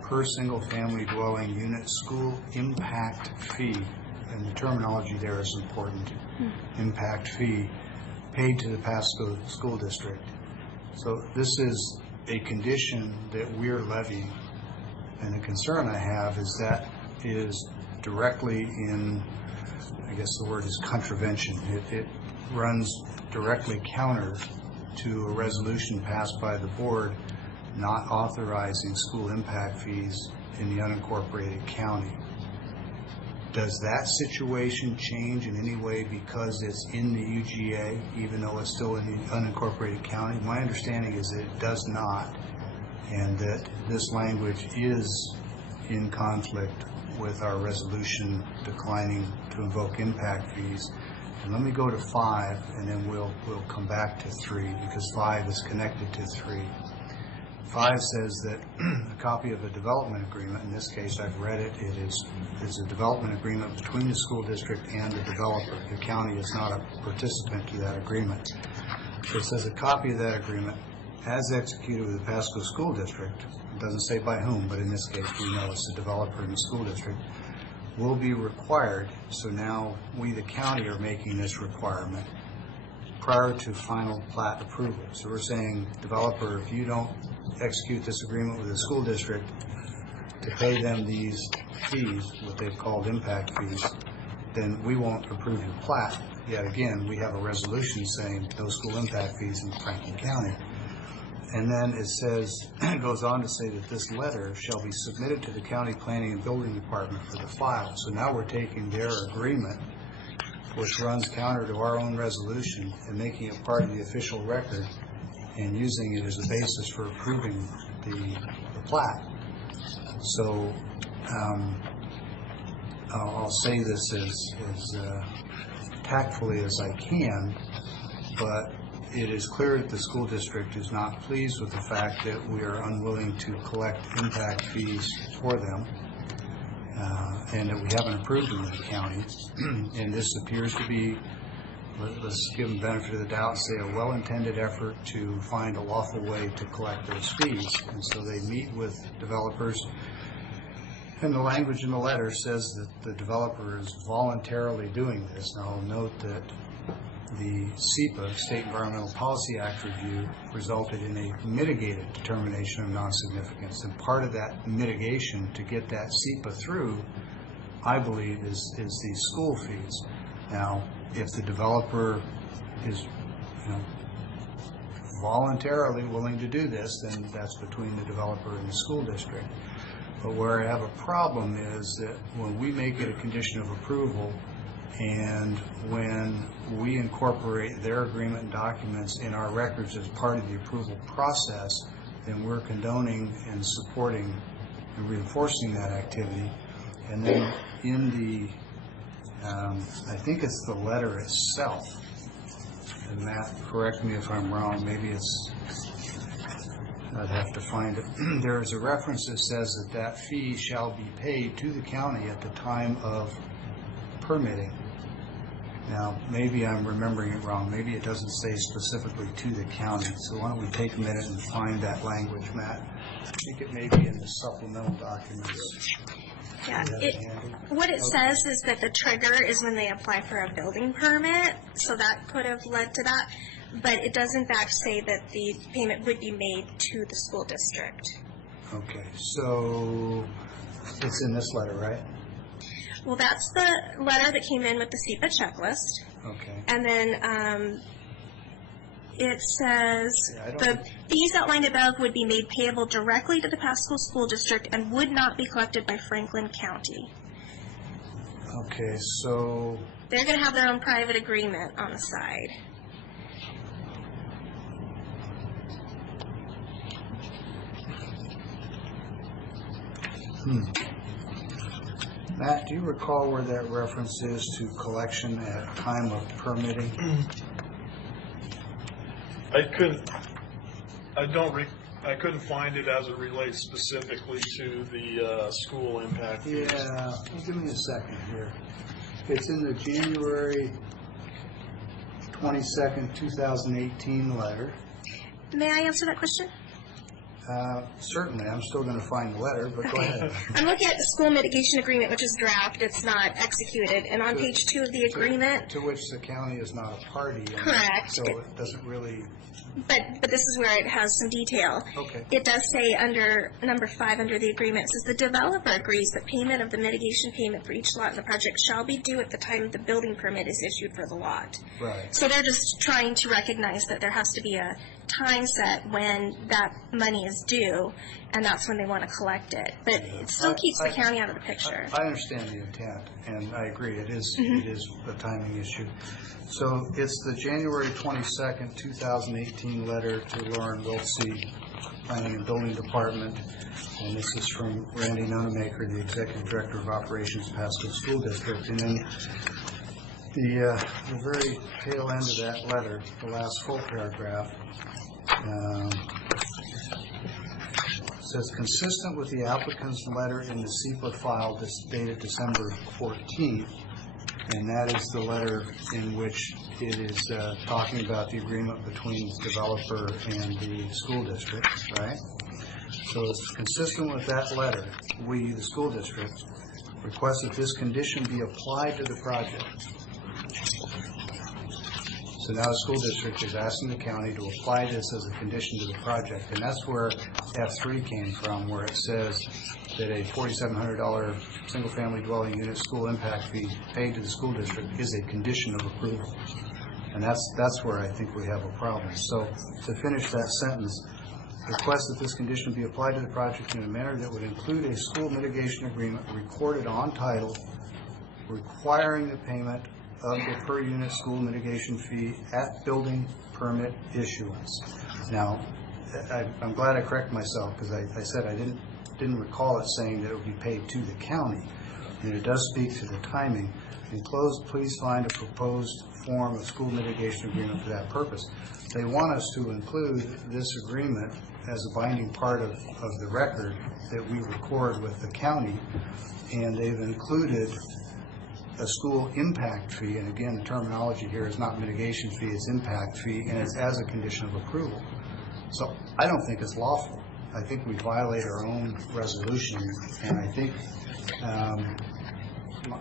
per single-family dwelling unit school impact fee, and the terminology there is important. Impact fee paid to the Pasco School District. So this is a condition that we're levying, and the concern I have is that is directly in, I guess the word is contravention. It runs directly counter to a resolution passed by the board not authorizing school impact fees in the unincorporated county. Does that situation change in any way because it's in the UGA, even though it's still in the unincorporated county? My understanding is that it does not, and that this language is in conflict with our resolution declining to invoke impact fees. And let me go to 5, and then we'll come back to 3, because 5 is connected to 3. 5 says that a copy of a development agreement, in this case I've read it, it is a development agreement between the school district and the developer. The county is not a participant to that agreement. So it says a copy of that agreement as executed with the Pasco School District, it doesn't say by whom, but in this case we know it's the developer in the school district, will be required. So now we, the county, are making this requirement prior to final plat approval. So we're saying, developer, if you don't execute this agreement with the school district to pay them these fees, what they've called impact fees, then we won't approve your plat. Yet again, we have a resolution saying no school impact fees in Franklin County. And then it says, it goes on to say that this letter shall be submitted to the County Planning and Building Department for the file. So now we're taking their agreement, which runs counter to our own resolution, and making it part of the official record and using it as a basis for approving the plat. So I'll say this as tactfully as I can, but it is clear that the school district is not pleased with the fact that we are unwilling to collect impact fees for them, and that we haven't approved them in the county. And this appears to be, let's give them the benefit of the doubt, say a well-intended effort to find a lawful way to collect those fees. And so they meet with developers, and the language in the letter says that the developer is voluntarily doing this. Now I'll note that the SEPA, State Environmental Policy Act review, resulted in a mitigated determination of non-significance. And part of that mitigation to get that SEPA through, I believe, is the school fees. Now, if the developer is, voluntarily willing to do this, then that's between the developer and the school district. But where I have a problem is that when we make it a condition of approval, and when we incorporate their agreement and documents in our records as part of the approval process, then we're condoning and supporting and reinforcing that activity. And then in the I think it's the letter itself. And Matt, correct me if I'm wrong, maybe it's, I'd have to find it. There is a reference that says that that fee shall be paid to the county at the time of permitting. Now, maybe I'm remembering it wrong. Maybe it doesn't say specifically to the county. So why don't we take a minute and find that language, Matt? I think it may be in the supplemental documents. Yeah, what it says is that the trigger is when they apply for a building permit, so that could have led to that. But it does in fact say that the payment would be made to the school district. Okay, so it's in this letter, right? Well, that's the letter that came in with the SEPA checklist. Okay. And then it says the fees outlined above would be made payable directly to the Pasco School District and would not be collected by Franklin County. Okay, so They're going to have their own private agreement on the side. Matt, do you recall where that reference is to collection at time of permitting? I couldn't find it as it relates specifically to the school impact fees. Yeah, give me a second here. It's in the January 22nd, 2018 letter. May I answer that question? Certainly, I'm still going to find the letter, but go ahead. I'm looking at the school mitigation agreement, which is draft. It's not executed. And on page 2 of the agreement. To which the county is not a party. Correct. So it doesn't really. But this is where it has some detail. Okay. It does say under number 5 under the agreement, it says the developer agrees that payment of the mitigation payment for each lot in the project shall be due at the time the building permit is issued for the lot. Right. So they're just trying to recognize that there has to be a time set when that money is due, and that's when they want to collect it. But it still keeps the county out of the picture. I understand the intent, and I agree. It is a timing issue. So it's the January 22nd, 2018 letter to Lauren Wiltsey, Planning and Building Department, and this is from Randy Nonemaker, the Executive Director of Operations, Pasco School District. And then the very tail end of that letter, the last full paragraph, says, consistent with the applicant's letter in the SEPA file dated December 14th, and that is the letter in which it is talking about the agreement between the developer and the school district, right? So it's consistent with that letter. We, the school district, request that this condition be applied to the project. So now the school district is asking the county to apply this as a condition to the project, and that's where F3 came from, where it says that a $4,700 single-family dwelling unit school impact fee paid to the school district is a condition of approval. And that's where I think we have a problem. So to finish that sentence, request that this condition be applied to the project in a manner that would include a school mitigation agreement recorded on title requiring the payment of the per unit school mitigation fee at building permit issuance. Now, I'm glad I corrected myself, because I said I didn't recall it saying that it would be paid to the county, and it does speak to the timing. Enclosed, please find a proposed form of school mitigation agreement for that purpose. They want us to include this agreement as a binding part of the record that we record with the county, and they've included a school impact fee, and again, the terminology here is not mitigation fee, it's impact fee, and it's as a condition of approval. So I don't think it's lawful. I think we violate our own resolution, and I think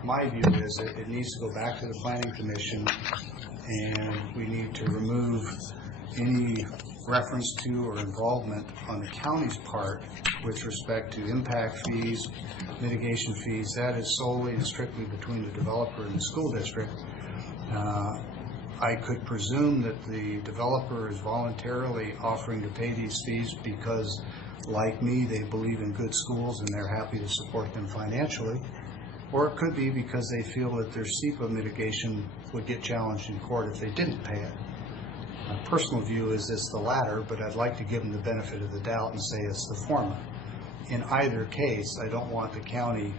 my view is that it needs to go back to the Planning Commission, and we need to remove any reference to or involvement on the county's part with respect to impact fees, mitigation fees. That is solely and strictly between the developer and the school district. I could presume that the developer is voluntarily offering to pay these fees because, like me, they believe in good schools and they're happy to support them financially. Or it could be because they feel that their SEPA mitigation would get challenged in court if they didn't pay it. My personal view is it's the latter, but I'd like to give them the benefit of the doubt and say it's the former. In either case, I don't want the county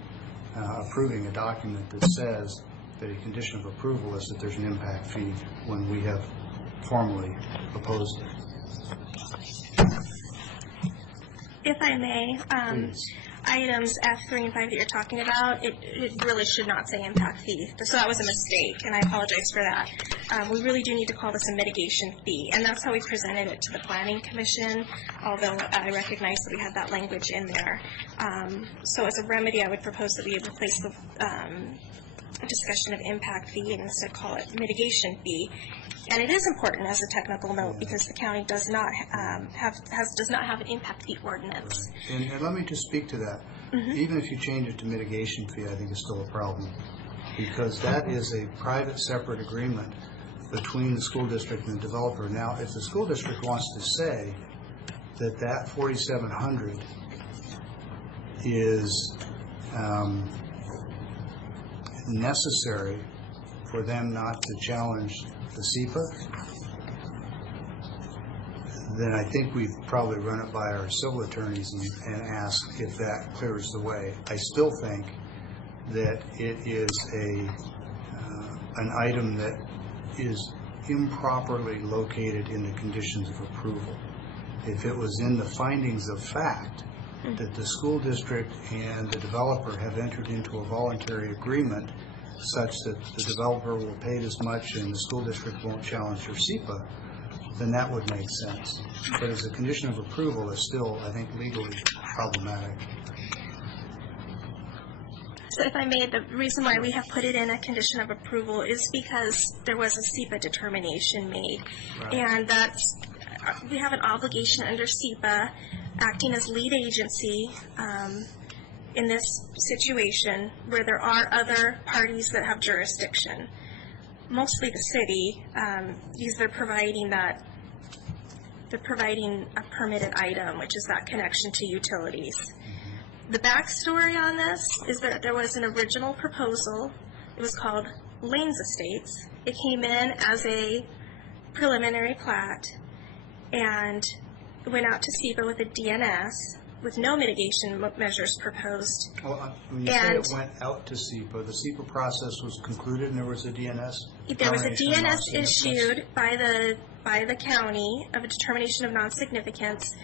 approving a document that says that a condition of approval is that there's an impact fee when we have formally opposed it. If I may, Please. items F3 and 5 that you're talking about, it really should not say impact fee. So that was a mistake, and I apologize for that. We really do need to call this a mitigation fee, and that's how we presented it to the Planning Commission, although I recognize that we had that language in there. So as a remedy, I would propose that we replace the discussion of impact fee and instead call it mitigation fee. And it is important as a technical note because the county does not have an impact fee ordinance. And let me just speak to that. Even if you change it to mitigation fee, I think it's still a problem, because that is a private, separate agreement between the school district and the developer. Now, if the school district wants to say that that $4,700 is necessary for them not to challenge the SEPA, then I think we'd probably run it by our civil attorneys and ask if that clears the way. I still think that it is an item that is improperly located in the conditions of approval. If it was in the findings of fact that the school district and the developer have entered into a voluntary agreement such that the developer will pay this much and the school district won't challenge their SEPA, then that would make sense. But as a condition of approval, it's still, I think, legally problematic. So if I may, the reason why we have put it in a condition of approval is because there was a SEPA determination made. Right. And that's, we have an obligation under SEPA, acting as lead agency in this situation where there are other parties that have jurisdiction. Mostly the city, because they're providing a permitted item, which is that connection to utilities. The backstory on this is that there was an original proposal. It was called Lanes Estates. It came in as a preliminary plat and went out to SEPA with a DNS with no mitigation measures proposed. Well, when you say it went out to SEPA, the SEPA process was concluded and there was a DNS? There was a DNS issued by the county of a determination of non-significance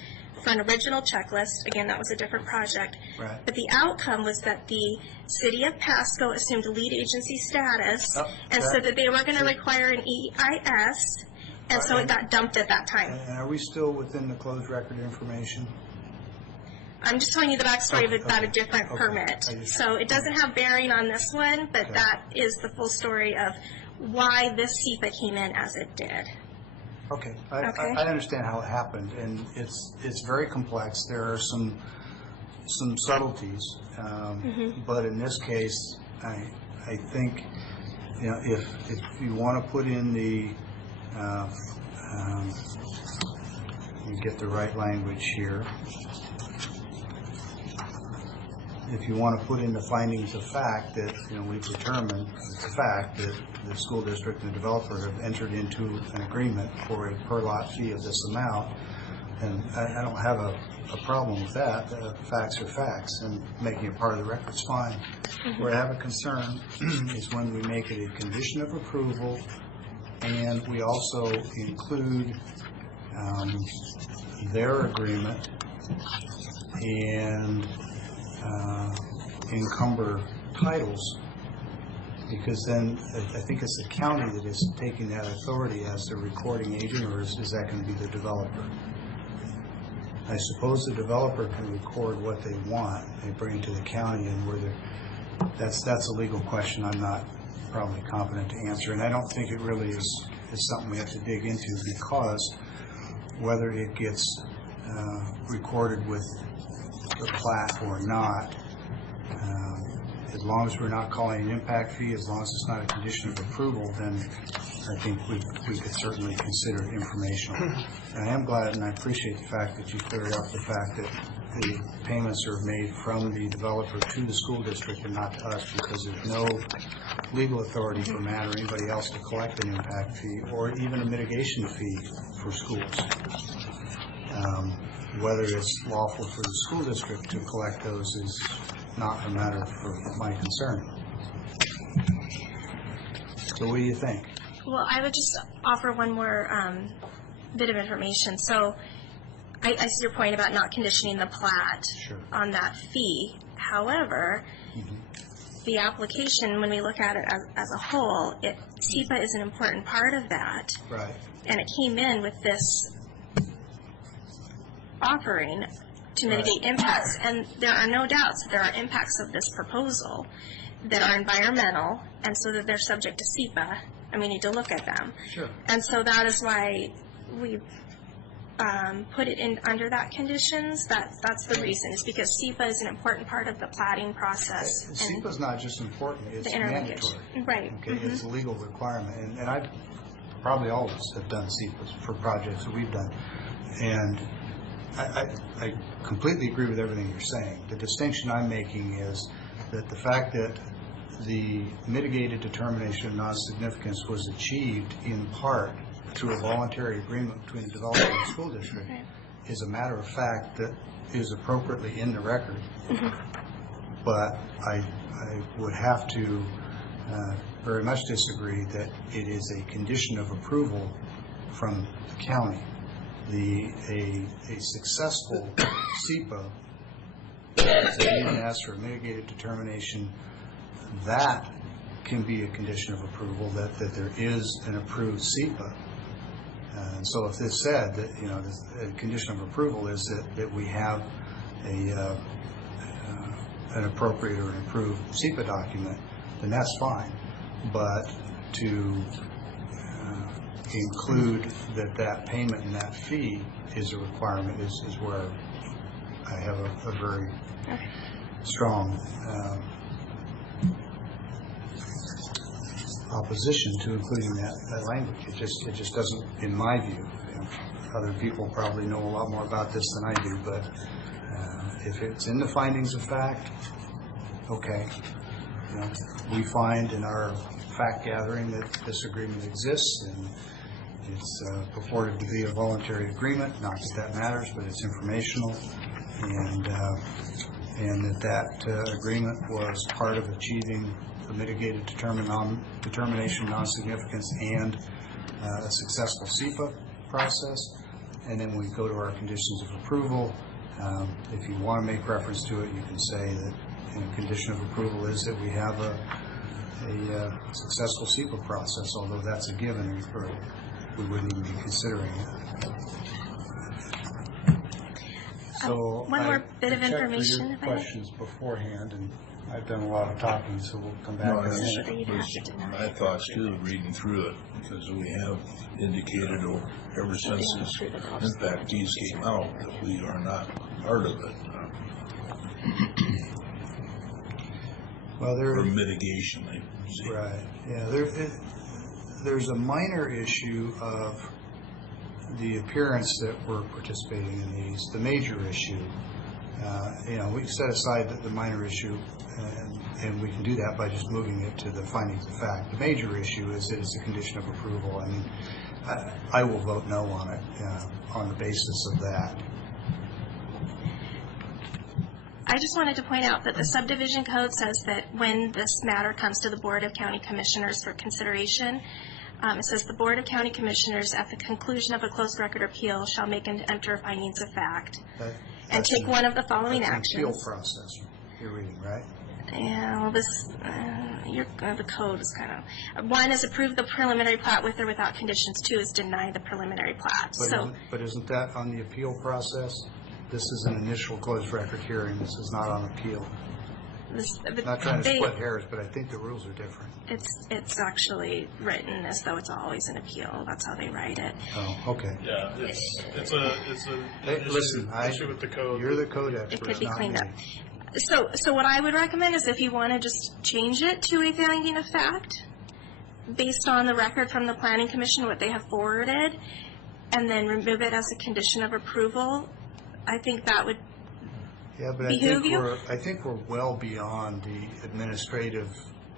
for an original checklist. Again, that was a different project. Right. But the outcome was that the city of Pasco assumed lead agency status and said that they were going to require an EIS, and so it got dumped at that time. And are we still within the closed record information? I'm just telling you the backstory about a different permit. So it doesn't have bearing on this one, but that is the full story of why this SEPA came in as it did. Okay. I understand how it happened, and it's very complex. There are some subtleties, but in this case, I think, you know, if you want to put in the let me get the right language here. If you want to put in the findings of fact that, you know, we've determined the fact that the school district and the developer have entered into an agreement for a per lot fee of this amount, and I don't have a problem with that. Facts are facts, and making it part of the record's fine. Where I have a concern is when we make it a condition of approval and we also include their agreement and encumber titles, because then I think it's the county that is taking that authority as the recording agent, or is that going to be the developer? I suppose the developer can record what they want, they bring it to the county, and that's a legal question I'm not probably competent to answer, and I don't think it really is something we have to dig into, because whether it gets recorded with the plat or not, as long as we're not calling an impact fee, as long as it's not a condition of approval, then I think we could certainly consider it informational. And I am glad, and I appreciate the fact that you cleared up the fact that the payments are made from the developer to the school district and not to us, because there's no legal authority for Matt or anybody else to collect an impact fee or even a mitigation fee for schools. Whether it's lawful for the school district to collect those is not a matter for my concern. So what do you think? Well, I would just offer one more bit of information. So I see your point about not conditioning the plat on that fee. However, the application, when we look at it as a whole, SEPA is an important part of that. Right. And it came in with this offering to mitigate impacts. And there are no doubts that there are impacts of this proposal that are environmental, and so that they're subject to SEPA, and we need to look at them. Sure. And so that is why we put it in under that conditions. That's the reason. It's because SEPA is an important part of the platting process. SEPA is not just important, it's mandatory. Right. Okay, it's a legal requirement. And I probably all of us have done SEPAs for projects that we've done. And I completely agree with everything you're saying. The distinction I'm making is that the fact that the mitigated determination of non-significance was achieved in part through a voluntary agreement between the developer and the school district is a matter of fact that is appropriately in the record. But I would have to very much disagree that it is a condition of approval from the county. A successful SEPA, that even asks for a mitigated determination, that can be a condition of approval, that there is an approved SEPA. And so if this said that, you know, the condition of approval is that we have an appropriate or an approved SEPA document, then that's fine. But to include that payment and that fee is a requirement is where I have a very strong opposition to including that language. It just doesn't, in my view. You know, other people probably know a lot more about this than I do, but if it's in the findings of fact, okay. You know, we find in our fact gathering that this agreement exists and it's purported to be a voluntary agreement. Not that matters, but it's informational, and that agreement was part of achieving a mitigated determination of non-significance and a successful SEPA process. And then we go to our conditions of approval. If you want to make reference to it, you can say that condition of approval is that we have a successful SEPA process, although that's a given, or we wouldn't even be considering it. So one more bit of information. Your questions beforehand, and I've done a lot of talking, so we'll come back to that. My thoughts too, reading through it, because we have indicated ever since this impact fees came out that we are not part of it. Well, for mitigation, right? Yeah, there's a minor issue of the appearance that we're participating in these. The major issue, you know, we set aside the minor issue, and we can do that by just moving it to the findings of fact. The major issue is that it's a condition of approval. I mean, I will vote no on it on the basis of that. I just wanted to point out that the subdivision code says that when this matter comes to the Board of County Commissioners for consideration, it says the Board of County Commissioners at the conclusion of a closed record appeal shall make and enter findings of fact and take one of the following actions. Appeal process you're reading, right? Yeah, well, the code is kind of, one is approve the preliminary plat with or without conditions. Two is deny the preliminary plat. But isn't that on the appeal process? This is an initial closed record hearing. This is not on appeal. Not trying to split hairs, but I think the rules are different. It's actually written as though it's always an appeal. That's how they write it. Oh, okay. Yeah, it's an issue with the code. You're the code expert. It could be cleaned up. So what I would recommend is if you want to just change it to a finding of fact, based on the record from the Planning Commission, what they have forwarded, and then remove it as a condition of approval, I think that would behoove you. I think we're well beyond the administrative.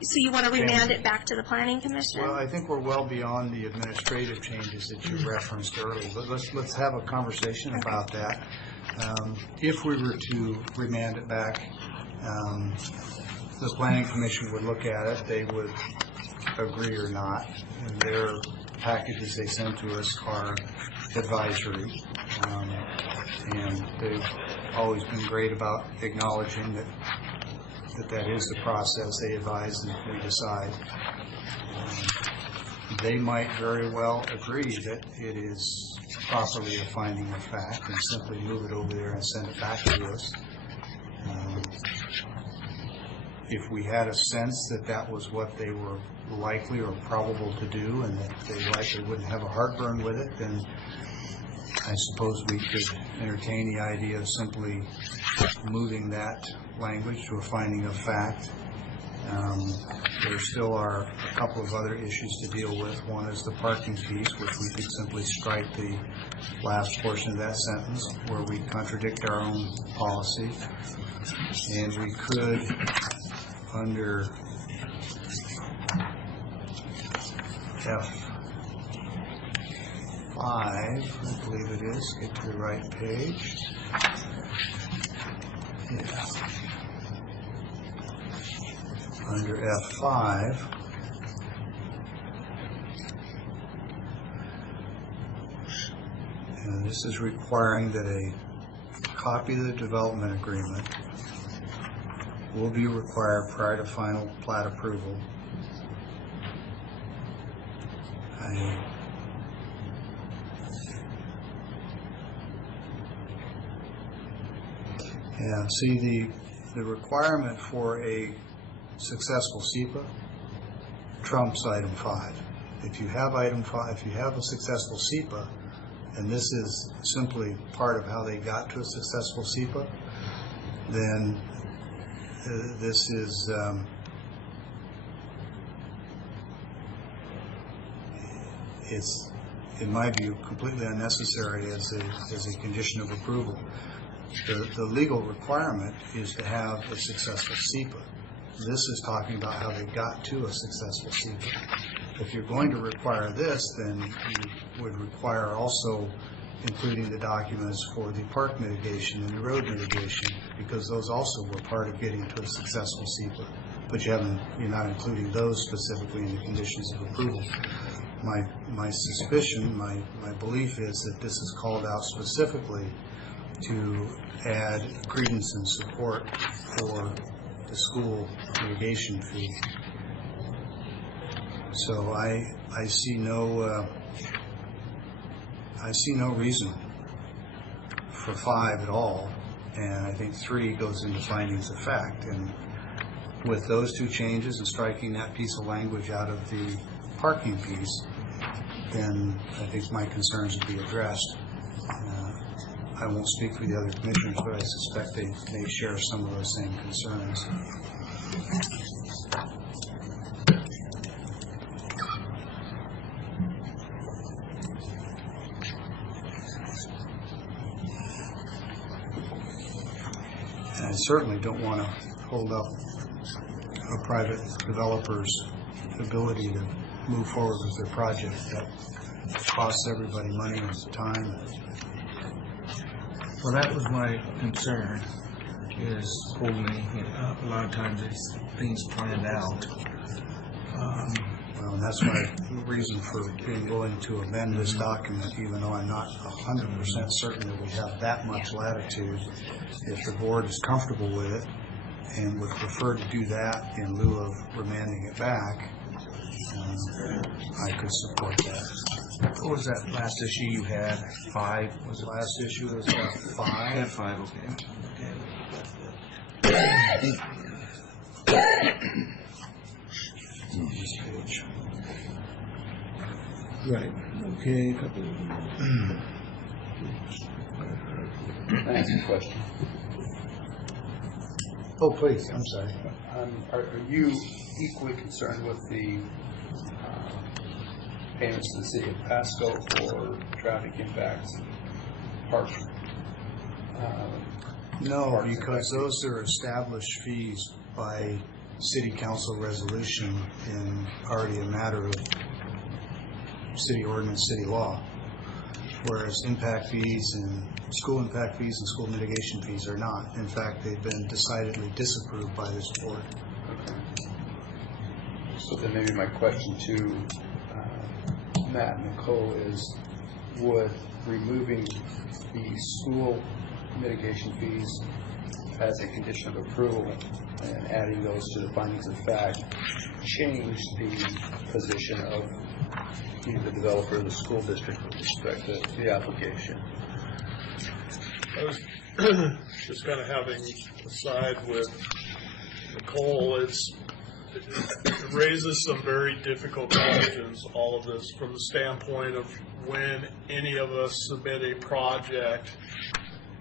So you want to remand it back to the Planning Commission? Well, I think we're well beyond the administrative changes that you referenced earlier. But let's have a conversation about that. If we were to remand it back, the Planning Commission would look at it. They would agree or not. And their packages they send to us are advisory, and they've always been great about acknowledging that is the process. They advise and we decide. They might very well agree that it is properly a finding of fact and simply move it over there and send it back to us. If we had a sense that that was what they were likely or probable to do and that they likely wouldn't have a heartburn with it, then I suppose we could entertain the idea of simply moving that language to a finding of fact. There still are a couple of other issues to deal with. One is the parking fees, which we could simply strike the last portion of that sentence where we contradict our own policy. And we could, under F5, I believe it is, get to the right page. Yeah. Under F5, and this is requiring that a copy of the development agreement will be required prior to final plat approval. See, the requirement for a successful SEPA trumps item 5. If you have item 5, if you have a successful SEPA, and this is simply part of how they got to a successful SEPA, then this is it's, in my view, completely unnecessary as a condition of approval. The legal requirement is to have a successful SEPA. This is talking about how they got to a successful SEPA. If you're going to require this, then you would require also including the documents for the park mitigation and the road mitigation, because those also were part of getting to a successful SEPA. But you're not including those specifically in the conditions of approval. My suspicion, my belief is that this is called out specifically to add credence and support for the school mitigation fee. So I see no reason for 5 at all, and I think 3 goes into findings of fact. And with those 2 changes and striking that piece of language out of the parking piece, then I think my concerns would be addressed. I won't speak for the other commissioners, but I suspect they share some of those same concerns. And I certainly don't want to hold up a private developer's ability to move forward with their project. That costs everybody money and time. Well, that was my concern, is holding anything up. A lot of times it's things planned out. Well, and that's my reason for being willing to amend this document, even though I'm not 100% certain that we have that much latitude. If the board is comfortable with it and would prefer to do that in lieu of remanding it back, I could support that. What was that last issue you had? 5? Was The it last issue is 5. 5? This page. Right. Okay. Can I ask a question? Oh, please, I'm sorry. Are you equally concerned with the payments to the city of Pasco for traffic impacts, park? No, because those are established fees by city council resolution and already a matter of city ordinance, city law. Whereas impact fees and school impact fees and school mitigation fees are not. In fact, they've been decidedly disapproved by this board. So then maybe my question to Matt and Nicole is, would removing the school mitigation fees as a condition of approval and adding those to the findings of fact change the position of either the developer or the school district with respect to the application? I was just kind of having a side with Nicole. It raises some very difficult questions, all of this, from the standpoint of when any of us submit a project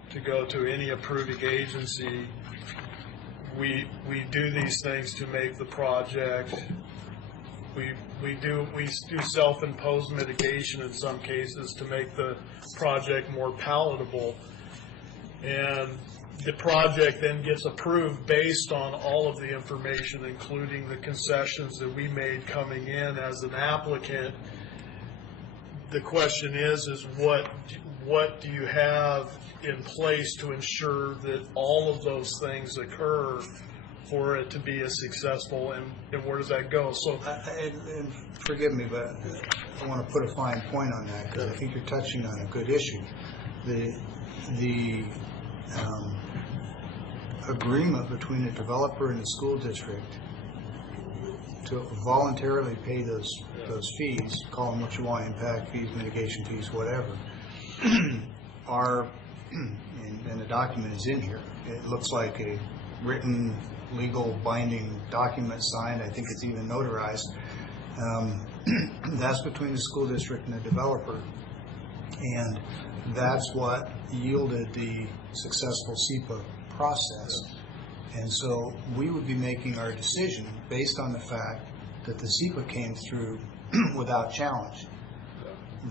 to go to any approving agency, we do these things to make the project. We do self-imposed mitigation in some cases to make the project more palatable, and the project then gets approved based on all of the information, including the concessions that we made coming in as an applicant. The question is what do you have in place to ensure that all of those things occur for it to be a successful, and where does that go? So, and forgive me, but I want to put a fine point on that because I think you're touching on a good issue. The agreement between the developer and the school district to voluntarily pay those fees, call them what you want, impact fees, mitigation fees, whatever, are, and the document is in here. It looks like a written, legal, binding document signed. I think it's even notarized. That's between the school district and the developer, and that's what yielded the successful SEPA process. And so we would be making our decision based on the fact that the SEPA came through without challenge.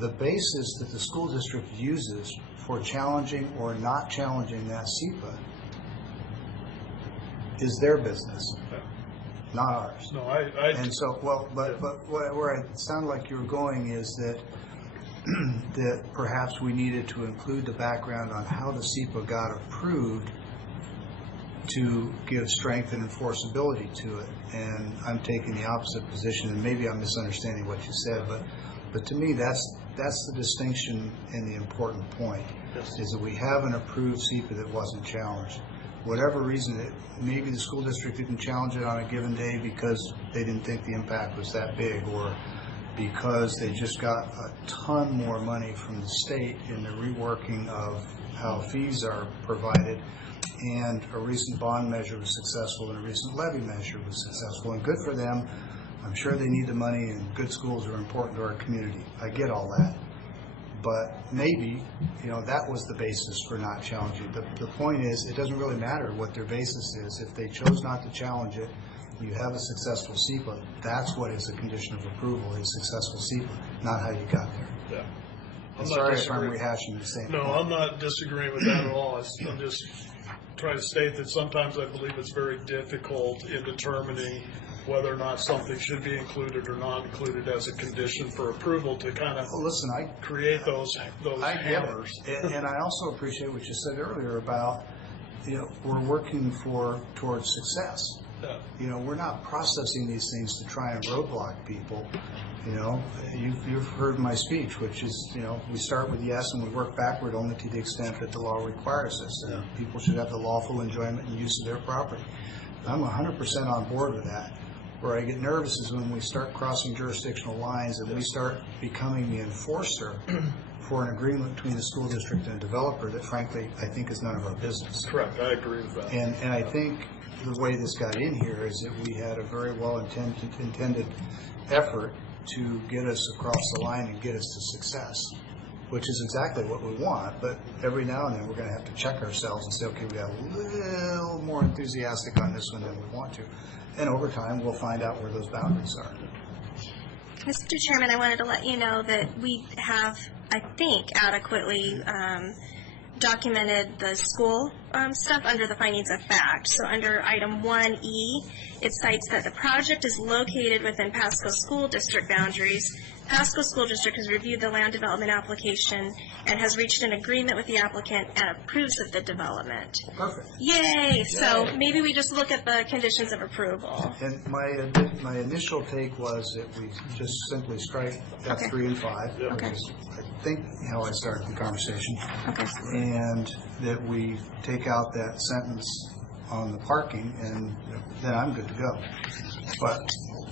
The basis that the school district uses for challenging or not challenging that SEPA is their business, not ours. No, and so, well, but where it sounded like you were going is that that perhaps we needed to include the background on how the SEPA got approved to give strength and enforceability to it. And I'm taking the opposite position, and maybe I'm misunderstanding what you said, but to me that's the distinction and the important point, is that we have an approved SEPA that wasn't challenged. Whatever reason, maybe the school district didn't challenge it on a given day because they didn't think the impact was that big, or because they just got a ton more money from the state in the reworking of how fees are provided, and a recent bond measure was successful and a recent levy measure was successful, and good for them. I'm sure they need the money, and good schools are important to our community. I get all that. But maybe, that was the basis for not challenging. The point is, it doesn't really matter what their basis is. If they chose not to challenge it, you have a successful SEPA. That's what is a condition of approval, a successful SEPA, not how you got there. Yeah. I'm sorry if I'm rehashing the same No, point. I'm not disagreeing with that at all. I'm just trying to state that sometimes I believe it's very difficult in determining whether or not something should be included or not included as a condition for approval to kind of create those hammers. And I also appreciate what you said earlier about, we're working towards success. Yeah. We're not processing these things to try and roadblock people. You've heard my speech, which is, we start with yes and we work backward only to the extent that the law requires us. And people should have the lawful enjoyment and use of their property. I'm 100% on board with that. Where I get nervous is when we start crossing jurisdictional lines and we start becoming the enforcer for an agreement between the school district and a developer that, frankly, I think is none of our business. Correct. I agree with that. And I think the way this got in here is that we had a very well-intended effort to get us across the line and get us to success, which is exactly what we want. But every now and then we're going to have to check ourselves and say, okay, we got a little more enthusiastic on this one than we want to. And over time, we'll find out where those boundaries are. Mr. Chairman, I wanted to let you know that we have, I think, adequately documented the school stuff under the findings of fact. So under item 1E, it cites that the project is located within Pasco School District boundaries. Pasco School District has reviewed the land development application and has reached an agreement with the applicant and approves of the development. Perfect. Yay! So maybe we just look at the conditions of approval. And my initial take was that we just simply strike Okay. F3 and 5. Okay. Which is, I think, how I started the conversation. Okay. And that we take out that sentence on the parking, and then I'm good to go. But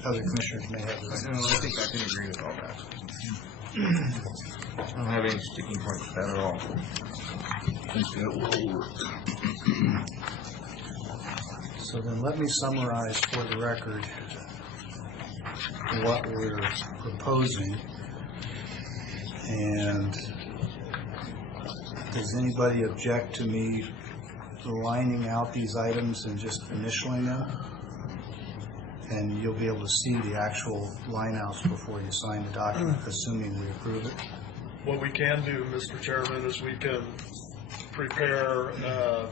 other commissioners may have No, I think I can agree with all that. I don't have any sticking points with that at all. I think that will work. So then let me summarize for the record what we're proposing. And does anybody object to me lining out these items and just initialing them? And you'll be able to see the actual line outs before you sign the document, assuming we approve it. What we can do, Mr. Chairman, is we can prepare a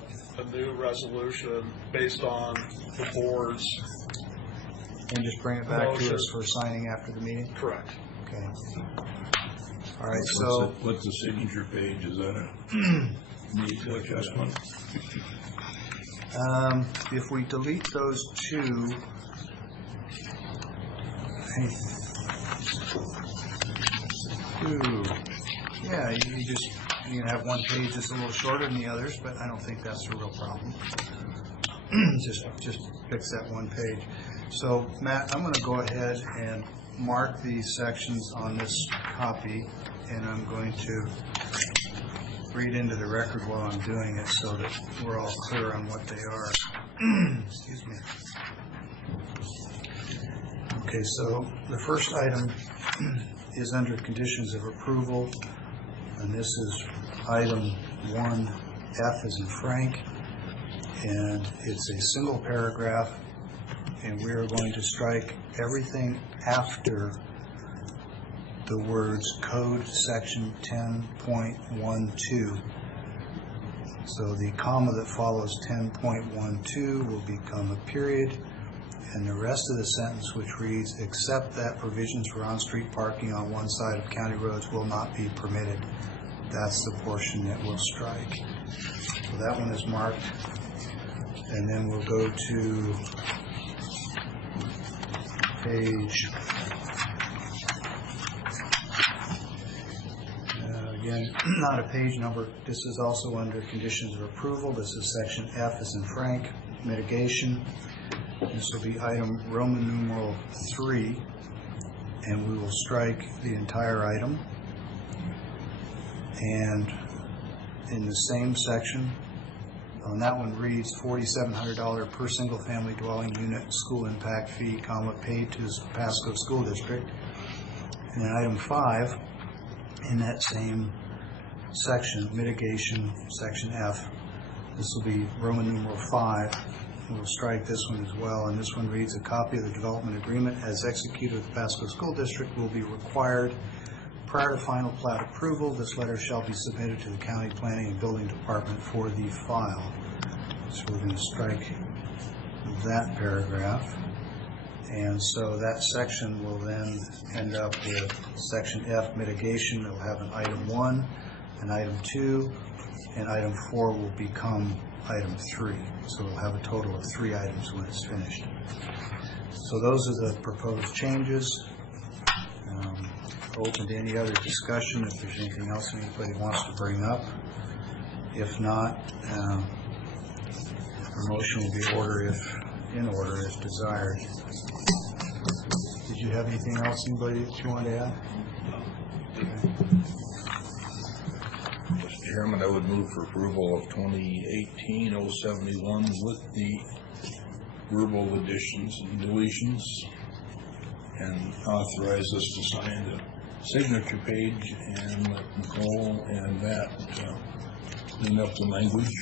new resolution based on the board's. And just bring it back to us for signing after the meeting? Correct. Okay. All right, so What's the signature page? Is that a need adjustment? if we delete those two, yeah, you can have one page that's a little shorter than the others, but I don't think that's a real problem. Just fix that one page. So, Matt, I'm going to go ahead and mark these sections on this copy, and I'm going to read into the record while I'm doing it so that we're all clear on what they are. Excuse me. Okay, so the first item is under conditions of approval, and this is item 1F as in Frank, and it's a single paragraph, and we are going to strike everything after the words code section 10.12. So the comma that follows 10.12 will become a period, and the rest of the sentence, which reads, except that provisions for on-street parking on one side of county roads will not be permitted. That's the portion that we'll strike. So that one is marked. And then we'll go to page, again, not a page number. This is also under conditions of approval. This is section F as in Frank, mitigation. This will be item Roman numeral 3, and we will strike the entire item. And in the same section, on that one reads $4,700 per single-family dwelling unit school impact fee, comma, paid to the Pasco School District. And then item 5, in that same section, mitigation, section F, this will be Roman numeral 5. We'll strike this one as well, and this one reads, a copy of the development agreement as executed with the Pasco School District will be required prior to final plat approval. This letter shall be submitted to the County Planning and Building Department for the file. So we're going to strike that paragraph. And so that section will then end up with section F, mitigation. It'll have an item 1, an item 2, and item 4 will become item 3. So we'll have a total of 3 items when it's finished. So those are the proposed changes. Open to any other discussion if there's anything else anybody wants to bring up. If not, the motion will be in order if desired. Did you have anything else, anybody that you want to add? Mr. Chairman, I would move for approval of 2018-071 with the verbal additions and deletions, and authorize us to sign the signature page and let Nicole and Matt clean up the language.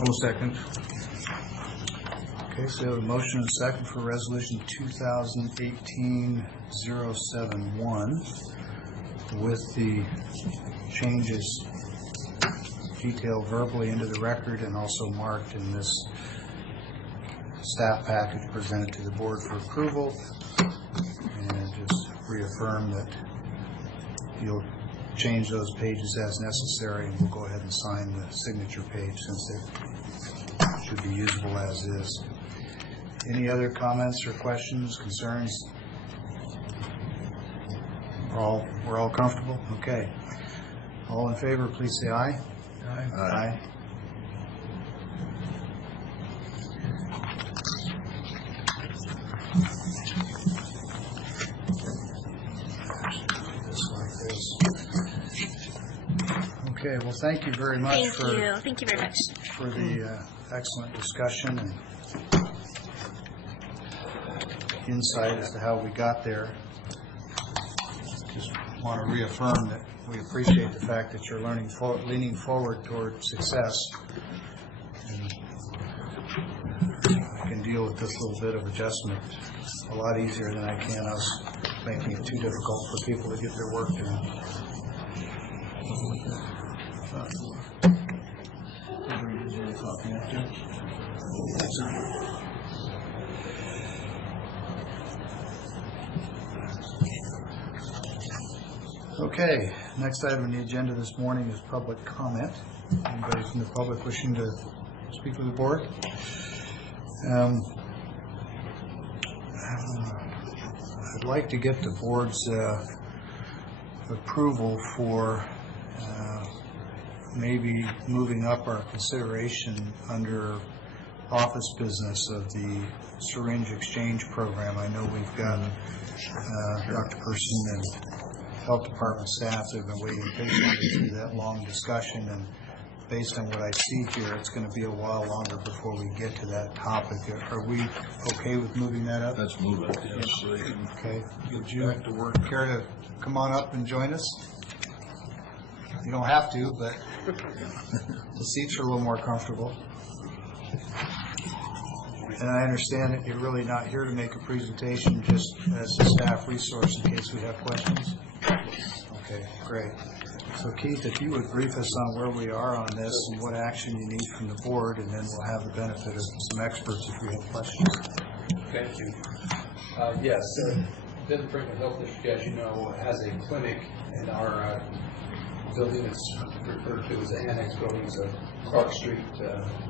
I'll second. Okay, so we have a motion and a second for resolution 2018-071 with the changes detailed verbally into the record and also marked in this staff package presented to the board for approval. And just reaffirm that you'll change those pages as necessary, and we'll go ahead and sign the signature page since it should be usable as is. Any other comments or questions, concerns? We're all comfortable? Okay. All in favor, please say aye. Aye. Okay, well, thank you very much Thank you very much. for the excellent discussion and insight as to how we got there. Just want to reaffirm that we appreciate the fact that you're leaning forward toward success. And I can deal with this little bit of adjustment a lot easier than I can us making it too difficult for people to get their work done. Okay, next item on the agenda this morning is public comment. Anybody from the public wishing to speak with the board? I'd like to get the board's approval for maybe moving up our consideration under office business of the syringe exchange program. I know we've got Dr. Person and Health Department staff that have been waiting patiently through that long discussion, and based on what I see here, it's going to be a while longer before we get to that topic. Are we okay with moving that up? Let's move it, yes. So they can Okay. get you back to work. Care to come on up and join us? You don't have to, but the seats are a little more comfortable. And I understand that you're really not here to make a presentation, just as a staff resource in case we have questions. Okay, great. So Keith, if you would brief us on where we are on this and what action you need from the board, and then we'll have the benefit of some experts if we have questions. Thank you. Yes, Denton Franklin Health District, as you know, has a clinic in our building that's referred to as the annex building. It's a Clark Street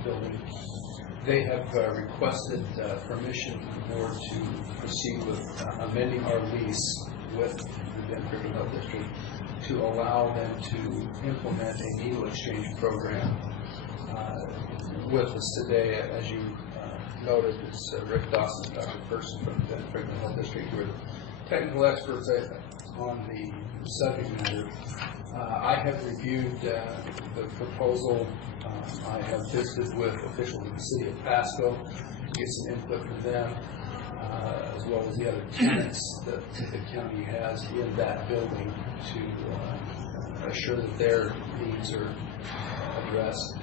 building. They have requested permission from the board to proceed with amending our lease with the Denton Franklin Health District to allow them to implement a needle exchange program with us today. As you noted, it's Rick Dawson, Dr. Person from the Denton Franklin Health District, who are technical experts on the subject matter. I have reviewed the proposal. I have visited with officials in the city of Pasco to get some input from them, as well as the other tenants that the county has in that building to assure that their needs are addressed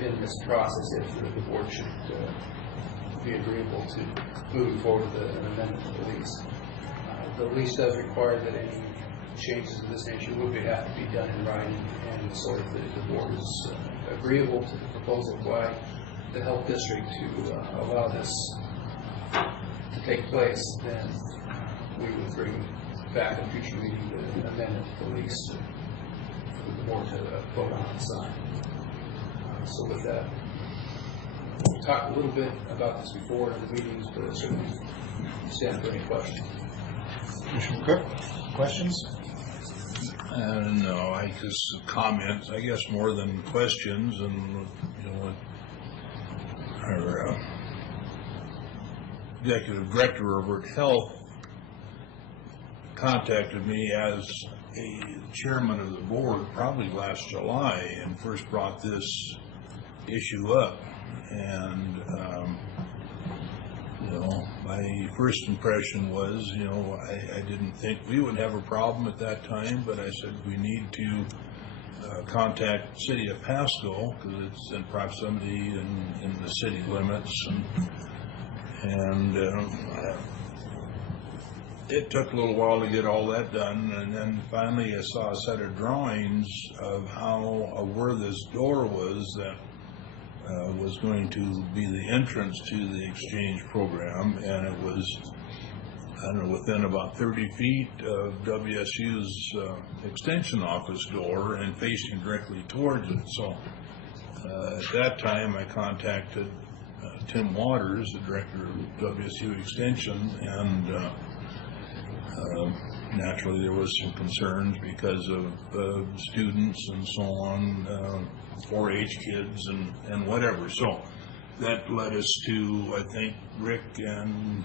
in this process if the board should be agreeable to moving forward with an amendment to the lease. The lease does require that any changes of this nature would have to be done in writing, and so if the board is agreeable to the proposal by the health district to allow this to take place, then we would bring back in future meeting the amendment to the lease for the board to vote on and sign. So with that, we talked a little bit about this before in the meetings, but I certainly stand for any questions. Commissioner Cook, questions? No, I just comments, I guess, more than questions. And you know, our executive director over at Health contacted me as a chairman of the board probably last July and first brought this issue up. And you know, my first impression was, you know, I didn't think we would have a problem at that time, but I said we need to contact the city of Pasco because it's in proximity and in the city limits, and it took a little while to get all that done, and then finally I saw a set of drawings of where this door was that was going to be the entrance to the exchange program, and it was I don't know, within about 30 feet of WSU's extension office door and facing directly towards it. So at that time, I contacted Tim Waters, the director of WSU Extension, and naturally there was some concerns because of students and so on, 4-H kids and whatever. So that led us to, I think, Rick and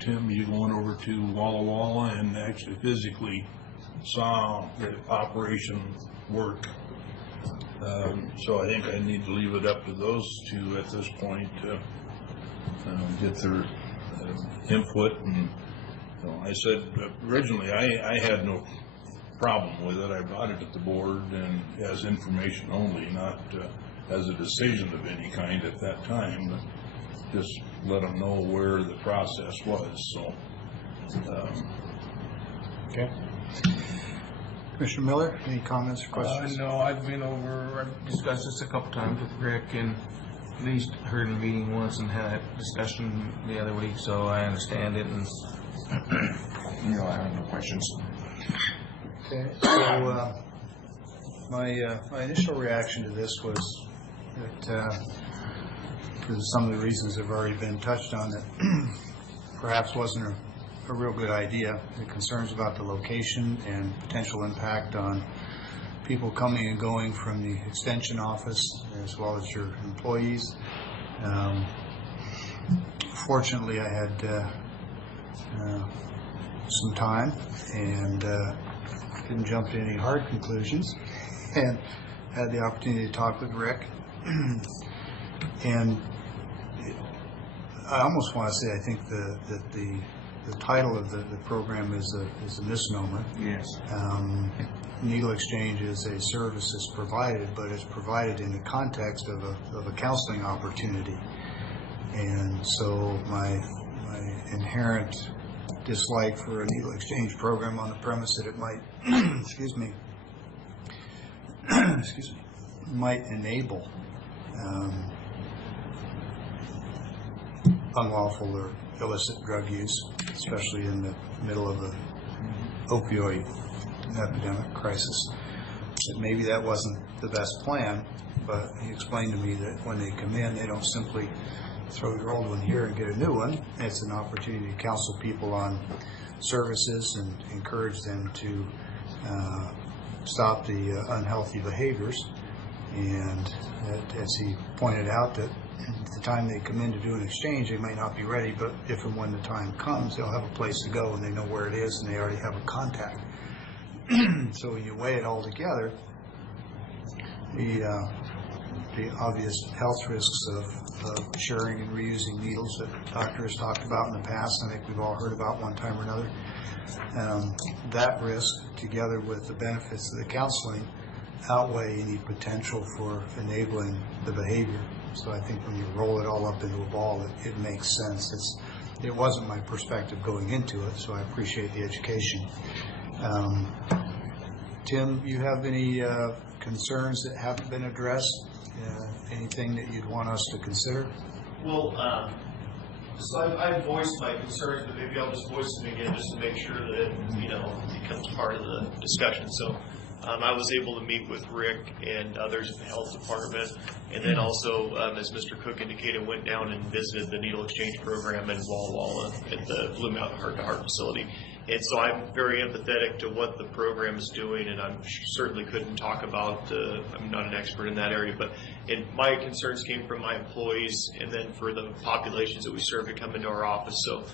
Tim, you going over to Walla Walla and actually physically saw the operation work. So I think I need to leave it up to those two at this point to get their input. And I said originally I had no problem with it. I brought it to the board and as information only, not as a decision of any kind at that time, but just let them know where the process was. So, Okay. Commissioner Miller, any comments or questions? No, I've discussed this a couple times with Rick, and at least heard in a meeting once and had a discussion the other week, so I understand it, and I have no questions. Okay, so my initial reaction to this was that, for some of the reasons that have already been touched on, that perhaps wasn't a real good idea. The concerns about the location and potential impact on people coming and going from the extension office as well as your employees. Fortunately, I had some time and didn't jump to any hard conclusions, and had the opportunity to talk with Rick. And I almost want to say I think that the title of the program is a misnomer. Yes. Needle exchange is a service that's provided, but it's provided in the context of a counseling opportunity. And so my inherent dislike for a needle exchange program on the premise that it might, might enable unlawful or illicit drug use, especially in the middle of the opioid epidemic crisis. That maybe that wasn't the best plan, but he explained to me that when they come in, they don't simply throw your old one here and get a new one. It's an opportunity to counsel people on services and encourage them to stop the unhealthy behaviors. And as he pointed out, that at the time they come in to do an exchange, they might not be ready, but if and when the time comes, they'll have a place to go and they know where it is and they already have a contact. So when you weigh it all together, the obvious health risks of sharing and reusing needles that the doctor has talked about in the past, I think we've all heard about one time or another, that risk together with the benefits of the counseling outweigh any potential for enabling the behavior. So I think when you roll it all up into a ball, it makes sense. It wasn't my perspective going into it, so I appreciate the education. Tim, you have any concerns that haven't been addressed? Anything that you'd want us to consider? Well, so I've voiced my concerns, but maybe I'll just voice them again just to make sure that it becomes part of the discussion. So I was able to meet with Rick and others at the health department, and then also, as Mr. Cook indicated, went down and visited the needle exchange program in Walla Walla at the Blue Mountain Heart to Heart facility. And so I'm very empathetic to what the program is doing, and I certainly couldn't talk about, I'm not an expert in that area, but my concerns came from my employees and then for the populations that we serve to come into our office. So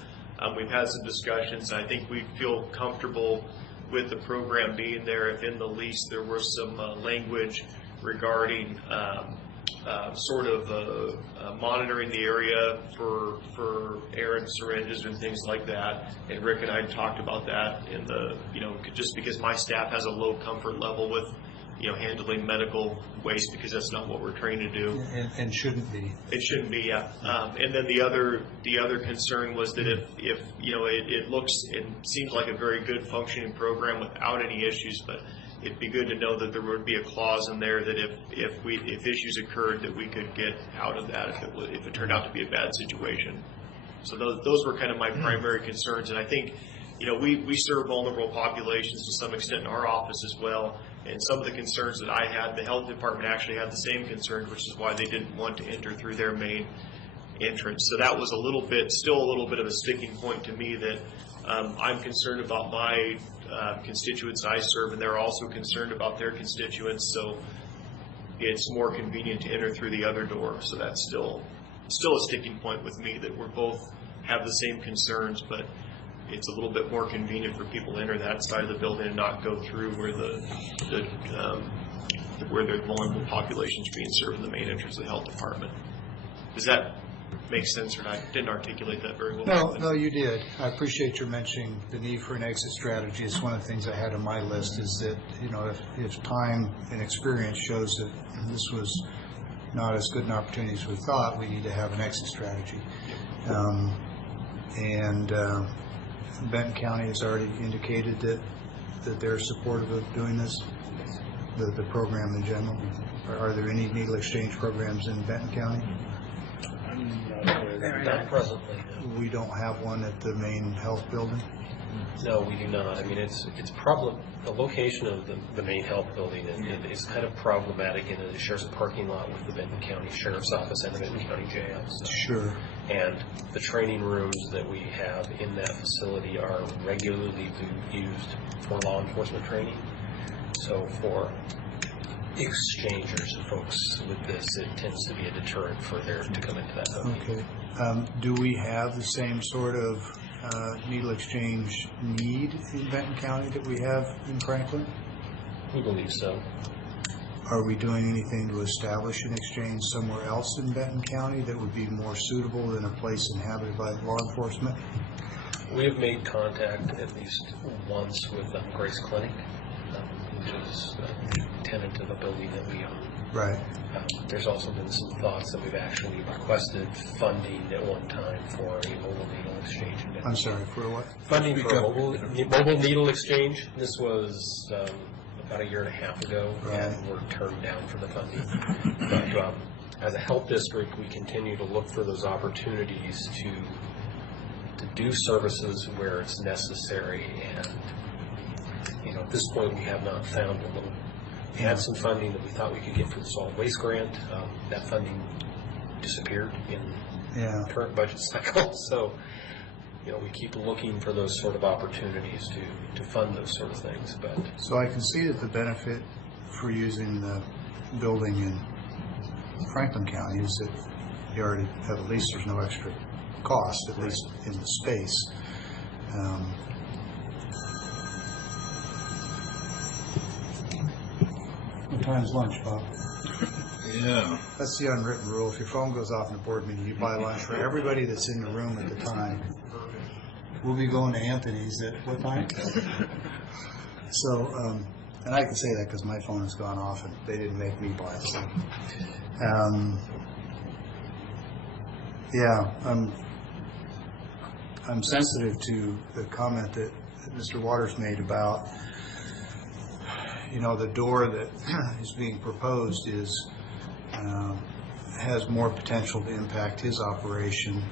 we've had some discussions. I think we feel comfortable with the program being there. If in the lease there was some language regarding sort of monitoring the area for errant syringes and things like that. And Rick and I talked about that in the, just because my staff has a low comfort level with, handling medical waste, because that's not what we're trained to do. And shouldn't be. It shouldn't be, yeah. And then the other concern was that if it looks and seems like a very good functioning program without any issues, but it'd be good to know that there would be a clause in there that if issues occurred, that we could get out of that if it turned out to be a bad situation. So those were kind of my primary concerns, and I think, we serve vulnerable populations to some extent in our office as well, and some of the concerns that I had, the health department actually had the same concerns, which is why they didn't want to enter through their main entrance. So that was still a little bit of a sticking point to me that I'm concerned about my constituents I serve, and they're also concerned about their constituents, so it's more convenient to enter through the other door. So that's still a sticking point with me, that we're both have the same concerns, but it's a little bit more convenient for people to enter that side of the building and not go through where where the vulnerable populations being served in the main entrance of the health department. Does that make sense, or I didn't articulate that very well? No, you did. I appreciate your mentioning the need for an exit strategy. It's one of the things I had on my list, is that, if time and experience shows that this was not as good an opportunity as we thought, we need to have an exit strategy. Benton County has already indicated that they're supportive of doing this, the program in general. Are there any needle exchange programs in Benton County? Not presently. We don't have one at the main health building? No, we do not. I mean, it's the location of the main health building is kind of problematic in that it shares a parking lot with the Benton County Sheriff's Office and the Benton County Jail. So. Sure. And the training rooms that we have in that facility are regularly used for law enforcement training. So for exchangers and folks with this, it tends to be a deterrent for them to come into that building. Okay. Do we have the same sort of needle exchange need in Benton County that we have in Franklin? We believe so. Are we doing anything to establish an exchange somewhere else in Benton County that would be more suitable than a place inhabited by law enforcement? We have made contact at least once with Grace Clinic, which is a tenant of a building that we own. Right. There's also been some thoughts that we've actually requested funding at one time for a mobile needle exchange. I'm sorry, for what? Funding for a mobile needle exchange. This was about a year and a half ago, and we're turned down for the funding. But as a health district, we continue to look for those opportunities to do services where it's necessary. And at this point, we have not found a little. We had some funding that we thought we could get for the solid waste grant. That funding disappeared in the current budget cycle. So, we keep looking for those sort of opportunities to fund those sort of things. But so I can see that the benefit for using the building in Franklin County is that you already have, at least there's no extra cost, at least in the space. What time's lunch, Bob? Yeah. That's the unwritten rule. If your phone goes off in a board meeting, you buy lunch for everybody that's in the room at the time. We'll be going to Anthony's at what time? So, and I can say that because my phone has gone off and they didn't make me buy it. So. I'm sensitive to the comment that Mr. Waters made about, the door that is being proposed has more potential to impact his operation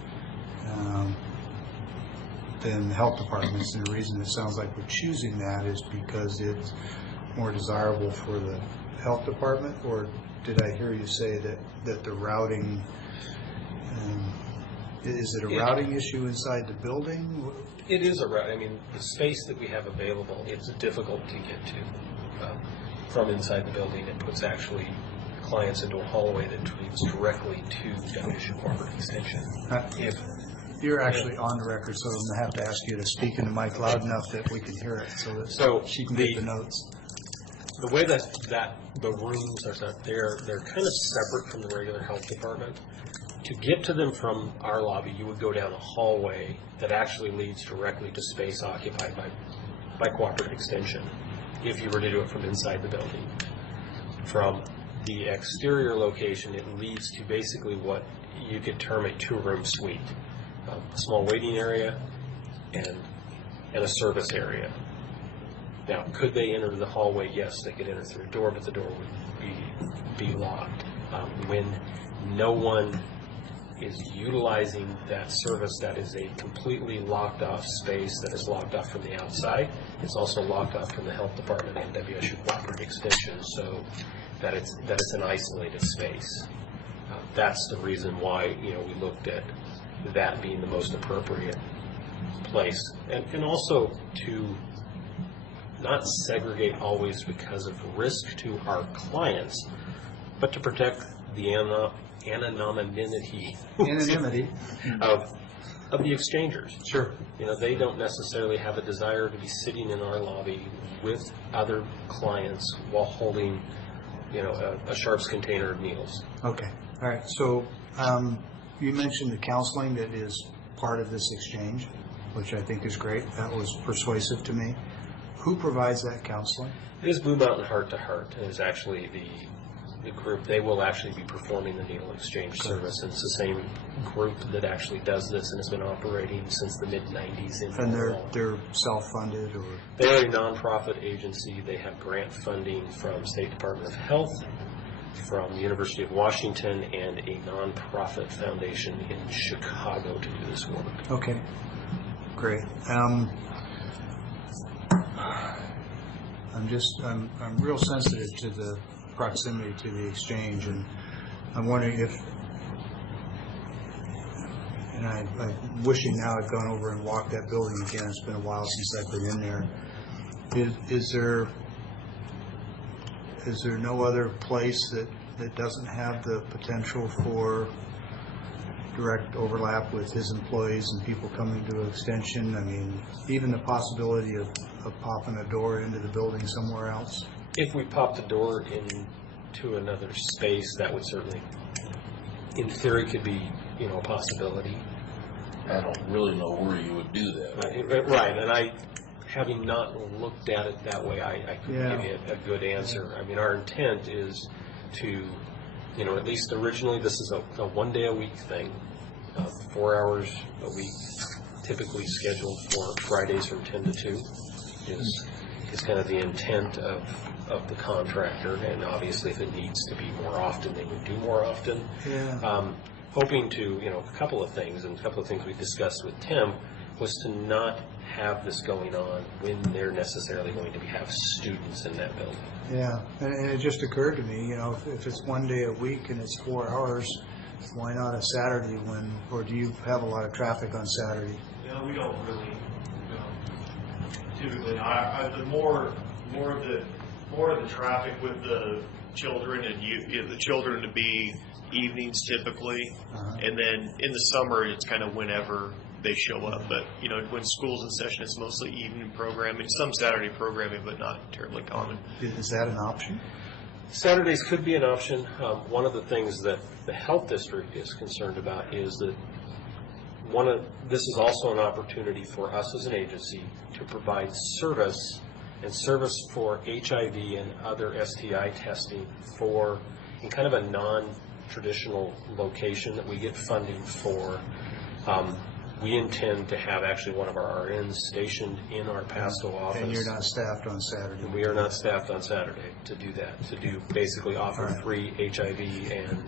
than the health departments. And the reason it sounds like we're choosing that is because it's more desirable for the health department, or did I hear you say that the routing, is it a routing issue inside the building? It is a route. I mean, the space that we have available, it's difficult to get to from inside the building. It puts actually clients into a hallway that leads directly to Definition Cooperative Extension. You're actually on the record, so I'm going to have to ask you to speak in the mic loud enough that we can hear it so that she can get the notes. The way that the rooms are set, they're kind of separate from the regular health department. To get to them from our lobby, you would go down a hallway that actually leads directly to space occupied by Cooperative Extension, if you were to do it from inside the building. From the exterior location, it leads to basically what you could term a two-room suite. A small waiting area and a service area. Now, could they enter the hallway? Yes, they could enter through a door, but the door would be locked. When no one is utilizing that service that is a completely locked off space, that is locked off from the outside. It's also locked off from the health department and WSU Cooperative Extension, so that it's an isolated space. That's the reason why, you know, we looked at that being the most appropriate place, and also to not segregate always because of risk to our clients, but to protect the anonymity of the exchangers. Sure. You know, they don't necessarily have a desire to be sitting in our lobby with other clients while holding, you know, a Sharps container of needles. Okay. All right. So you mentioned the counseling that is part of this exchange, which I think is great. That was persuasive to me. Who provides that counseling? It is Blue Mountain Heart to Heart. It is actually the group. They will actually be performing the needle exchange service, and it's the same group that actually does this and has been operating since the mid-90s. And they're self-funded, or? They're a nonprofit agency. They have grant funding from State Department of Health, from the University of Washington, and a nonprofit foundation in Chicago to do this work. Okay, great. I'm real sensitive to the proximity to the exchange, and I'm wondering if, and I'm wishing now I'd gone over and walked that building again. It's been a while since I've been in there. Is there no other place that doesn't have the potential for direct overlap with his employees and people coming to Extension? I mean, even the possibility of popping a door into the building somewhere else? If we popped a door into another space, that would certainly, in theory, could be, you know, a possibility. I don't really know where you would do that. Right, and having not looked at it that way, I couldn't give you a good answer. I mean, our intent is to, you know, at least originally, this is a one-day-a-week thing, 4 hours a week, typically scheduled for Fridays from 10 to 2 is kind of the intent of the contractor, and obviously if it needs to be more often, they would do more often. Yeah. Hoping to, you know, a couple of things, and a couple of things we discussed with Tim was to not have this going on when they're necessarily going to have students in that building. Yeah, and it just occurred to me, you know, if it's one day a week and it's 4 hours, why not a Saturday or do you have a lot of traffic on Saturday? You know, we don't really, typically. The more of the traffic with the children, and the children to be evenings typically, and then in the summer it's kind of whenever they show up. But you know, when school's in session, it's mostly evening programming, some Saturday programming, but not terribly common. Is that an option? Saturdays could be an option. One of the things that the health district is concerned about is that this is also an opportunity for us as an agency to provide service for HIV and other STI testing in kind of a non-traditional location that we get funding for. We intend to have actually one of our RNs stationed in our Pasco office. And you're not staffed on Saturday? We are not staffed on Saturday to do that, to basically offer free HIV, and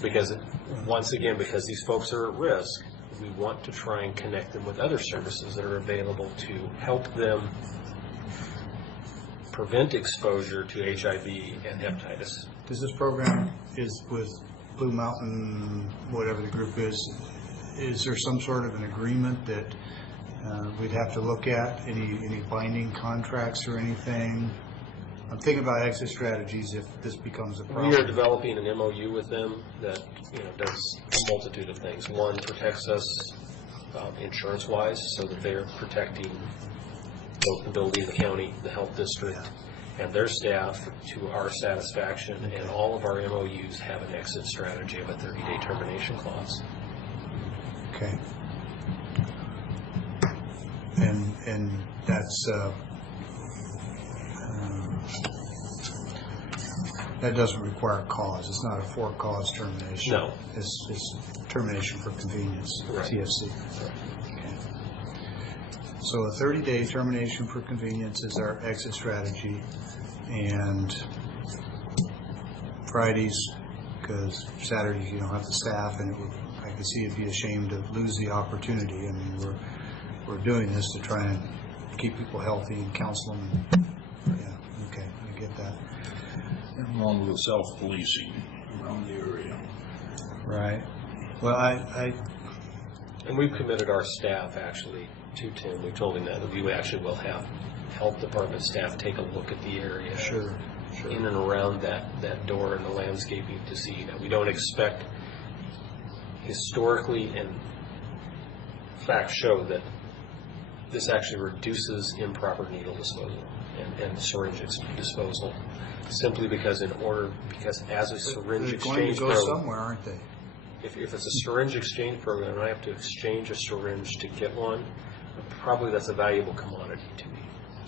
because these folks are at risk, we want to try and connect them with other services that are available to help them prevent exposure to HIV and hepatitis. Does this program is with Blue Mountain, whatever the group is there some sort of an agreement that we'd have to look at? Any binding contracts or anything? I'm thinking about exit strategies if this becomes a problem. We are developing an MOU with them that, you know, does a multitude of things. One, protects us insurance-wise, so that they're protecting both the building, the county, the health district, and their staff to our satisfaction. And all of our MOUs have an exit strategy of a 30-day termination clause. Okay. And that's that doesn't require a cause. It's not a for-cause termination. No. It's termination for convenience, right. TFC. Right. Okay. So a 30-day termination for convenience is our exit strategy, and Fridays, because Saturdays you don't have the staff, and I obviously it'd be a shame to lose the opportunity. I mean, we're doing this to try and keep people healthy and counsel them. Yeah, okay, I get that. And along with self-policing around the area. Right. Well, And we've committed our staff actually to Tim. We told him that we actually will have health department staff take a look at the area. Sure. In and around that door and the landscaping to see that we don't expect historically, and facts show that this actually reduces improper needle disposal and syringe disposal, simply because as a syringe exchange program, they're going to go program, somewhere, aren't they? if it's a syringe exchange program and I have to exchange a syringe to get one, probably that's a valuable commodity to me.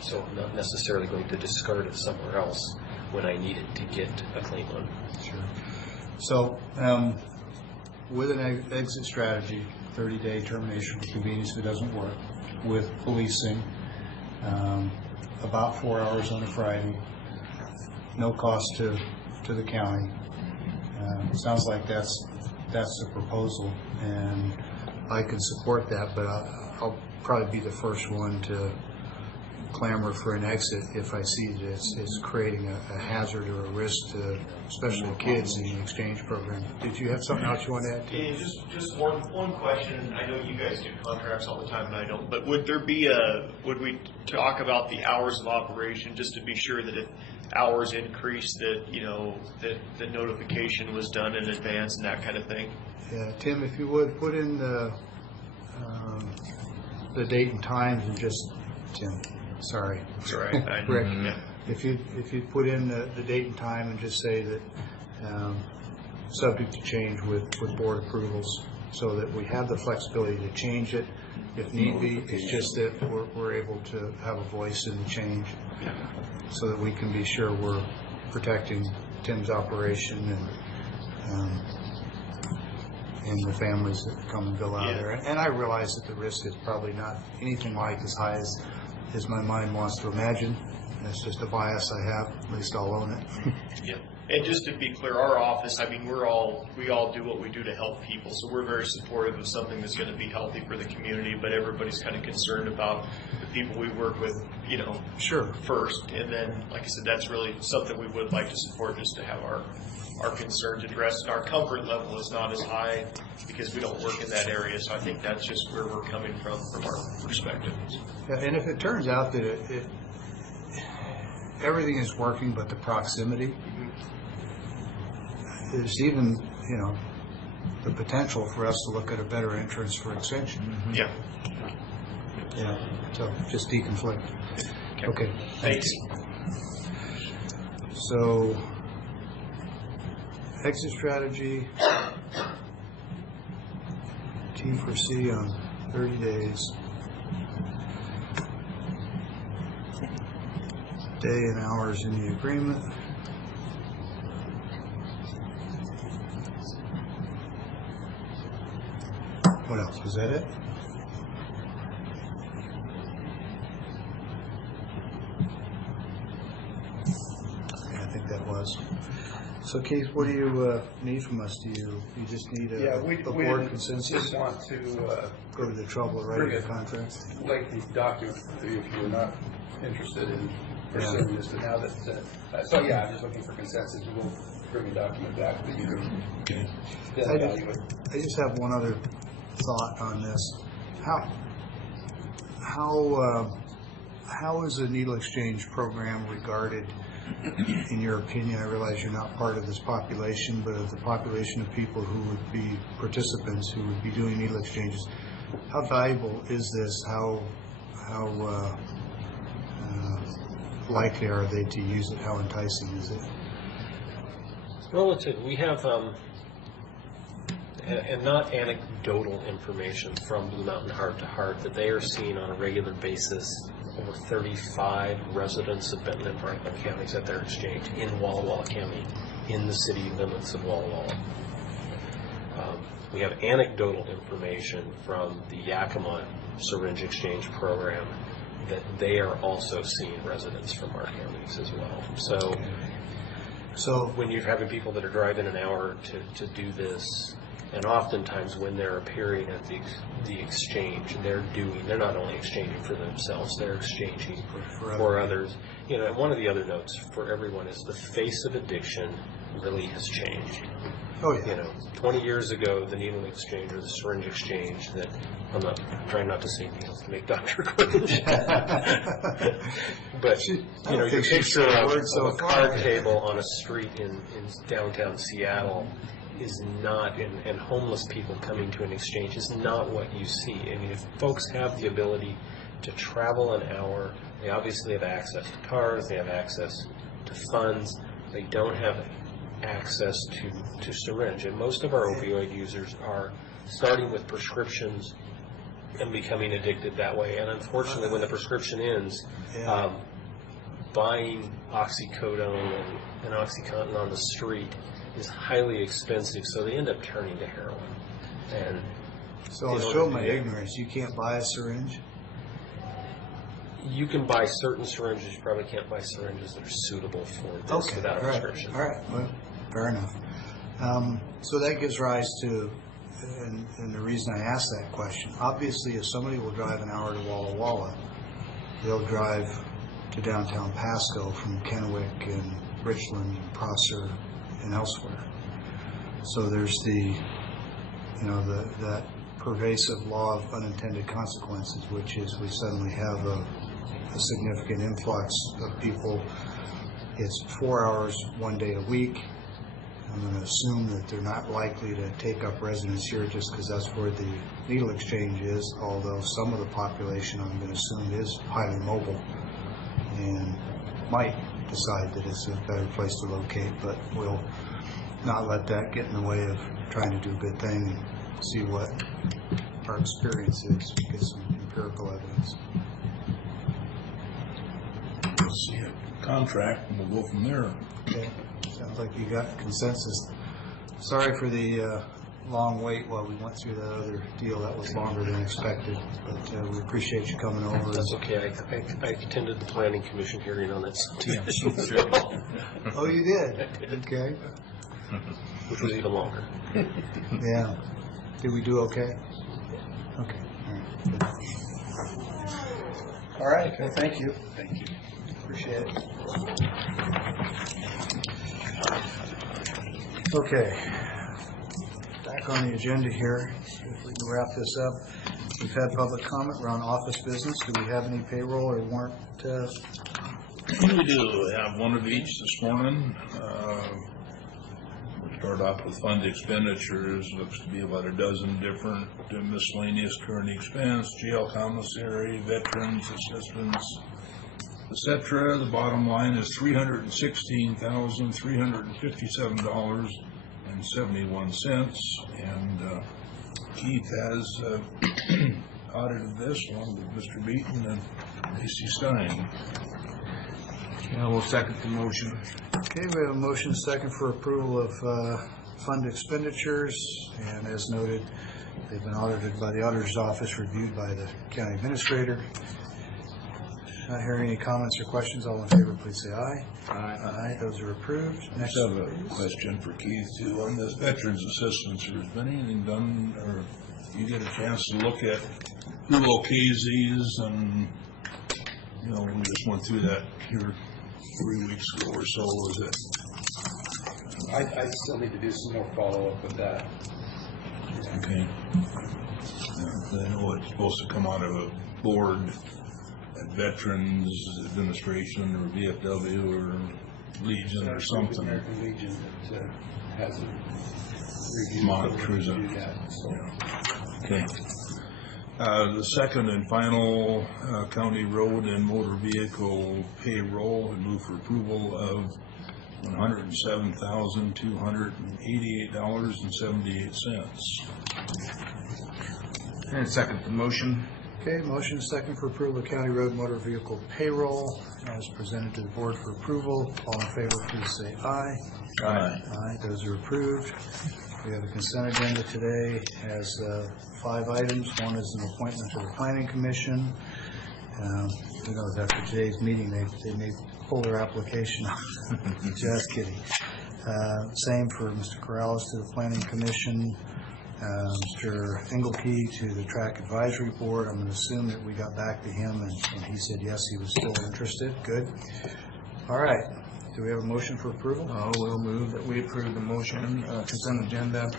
So I'm not necessarily going to discard it somewhere else when I need it to get a clean one. Sure. So, with an exit strategy, 30-day termination for convenience if it doesn't work, with policing, about 4 hours on a Friday, no cost to the county. Sounds like that's the proposal, and I can support that, but I'll probably be the first one to clamor for an exit if I see that it's creating a hazard or a risk to especially kids in the exchange program. Did you have something else you want to add? Yeah, just one question. I know you guys do contracts all the time, and I don't. But would we talk about the hours of operation just to be sure that if hours increase, that that the notification was done in advance and that kind of thing? Yeah, Tim, if you would put in the date and times and just Tim. Sorry. That's all right. Rick, if you put in the date and time and just say that subject to change with board approvals, so that we have the flexibility to change it if need be. It's just that we're able to have a voice in the change, so that we can be sure we're protecting Tim's operation and the families that come and go out there. And I realize that the risk is probably not anything like as high as my mind wants to imagine. That's just a bias I have. At least I'll own it. Yeah. And just to be clear, our office, I mean, we all do what we do to help people, so we're very supportive of something that's going to be healthy for the community, but everybody's kind of concerned about the people we work with, Sure. first. And then, like I said, that's really something we would like to support, just to have our concerns addressed. And our comfort level is not as high because we don't work in that area, so I think that's just where we're coming from our perspective. Yeah, and if it turns out that everything is working but the proximity, there's even, the potential for us to look at a better entrance for extension. Mm-hmm. Yeah. Yeah, so just deconflict. Okay, thanks. So, exit strategy, T for C on 30 days. Day and hours in the agreement. What else? Was that it? Yeah, I think that was. So, Keith, what do you need from us? Do you just need a board consensus? We just want to go to the trouble of writing a contract. lengthy document for you if you're not interested in pursuing this. But now that, I'm just looking for consensus. We'll bring a document back that you can evaluate. I just have one other thought on this. How is the needle exchange program regarded, in your opinion? I realize you're not part of this population, but of the population of people who would be participants, who would be doing needle exchanges. How valuable is this? How likely are they to use it? How enticing is it? Relative, we have, and not anecdotal information from Blue Mountain Heart to Heart, that they are seeing on a regular basis over 35 residents of Benton and Franklin counties at their exchange in Walla Walla County, in the city limits of Walla Walla. We have anecdotal information from the Yakima syringe exchange program that they are also seeing residents from our counties as well. So So when you're having people that are driving an hour to do this, and oftentimes when they're appearing at the exchange, they're not only exchanging for themselves, they're exchanging for others. You know, and one of the other notes for everyone is the face of addiction really has changed. Oh, yeah. You know, 20 years ago, the needle exchange or the syringe exchange that, I'm not trying not to say needles to make Dr. Quinn. But, you know, your picture of a card table on a street in downtown Seattle is not, and homeless people coming to an exchange is not what you see. I mean, if folks have the ability to travel an hour, they obviously have access to cars, they have access to funds, they don't have access to syringe. And most of our opioid users are starting with prescriptions and becoming addicted that way. And unfortunately, when the prescription ends, buying oxycodone and OxyContin on the street is highly expensive, so they end up turning to heroin. And so I'll show my ignorance. You can't buy a syringe? You can buy certain syringes. You probably can't buy syringes that are suitable for this without a prescription. All right. Well, fair enough. So that gives rise to, and the reason I asked that question, obviously if somebody will drive an hour to Walla Walla, they'll drive to downtown Pasco from Kennewick and Richland and Prosser and elsewhere. So there's that pervasive law of unintended consequences, which is we suddenly have a significant influx of people. It's 4 hours one day a week. I'm going to assume that they're not likely to take up residence here just because that's where the needle exchange is, although some of the population, I'm going to assume, is highly mobile and might decide that it's a better place to locate, but we'll not let that get in the way of trying to do a good thing and see what our experience is, get some empirical evidence. We'll see a contract and we'll go from there. Okay. Sounds like you got consensus. Sorry for the long wait while we went through that other deal. That was longer than expected, but we appreciate you coming over. That's okay. I attended the Planning Commission hearing on that subdivision. Oh, you did? Okay. Which was even longer. Yeah. Did we do okay? Okay. All right. Well, thank you. Thank you. Appreciate it. Okay. Back on the agenda here. If we can wrap this up. We've had public comment. We're on office business. Do we have any payroll or warrant? We do have one of each this morning. We'll start off with fund expenditures. Looks to be about a dozen different miscellaneous current expense, jail commissary, veterans assistance, etc. The bottom line is $316,357.71, and Keith has audited this along with Mr. Beaton and Lacey Stein. I will second the motion. Okay, we have a motion second for approval of fund expenditures, and as noted, they've been audited by the auditor's office, reviewed by the county administrator. Not hearing any comments or questions, all in favor, please say aye. Aye. Aye, those are approved. Next, I have a question for Keith too on this veterans assistance. Has been anything done, or you get a chance to look at who locates these? And we just went through that here 3 weeks ago or so. Was it? I still need to do some more follow-up with that. Okay. I know it's supposed to come out of a board at Veterans Administration or VFW or Legion or something. American Legion that has a review. Monitors it. Yeah. Okay. The second and final county road and motor vehicle payroll, I move for approval of $107,288.78. And second the motion. okay, motion second for approval of county road motor vehicle payroll as presented to the board for approval. All in favor, please say aye. Aye. Aye, those are approved. We have a consent agenda today, has 5 items. One is an appointment to the Planning Commission. We know that after today's meeting, they may pull their application off. Just kidding. Same for Mr. Corrales to the Planning Commission, Mr. Engelkey to the Track Advisory Board. I'm going to assume that we got back to him, and he said yes, he was still interested. Good. All right. Do we have a motion for approval? We'll move that we approve the motion, consent agenda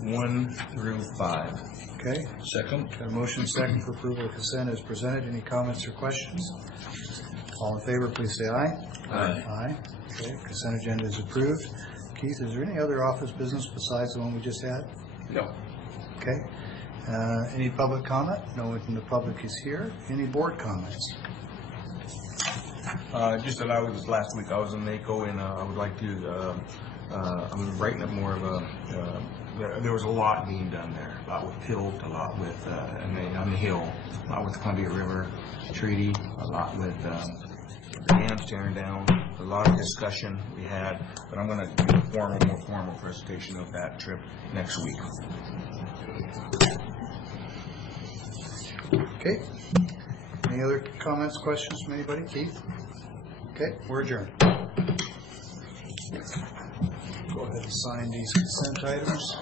1 through 5. Okay. Second. Got a motion second for approval of consent as presented. Any comments or questions? All in favor, please say aye. Aye. Aye. Okay, consent agenda is approved. Keith, is there any other office business besides the one we just had? No. Okay. Any public comment? No one from the public is here. Any board comments? Just that last week I was in NACO, and I would like to, I'm writing up more of a, there was a lot being done there, a lot with PILT, a lot with, on the Hill, a lot with the Columbia River Treaty, a lot with dams tearing down, a lot of discussion we had, but I'm going to do a more formal presentation of that trip next week. Okay. Any other comments, questions from anybody? Keith? Okay, we're adjourned. Go ahead and sign these consent items.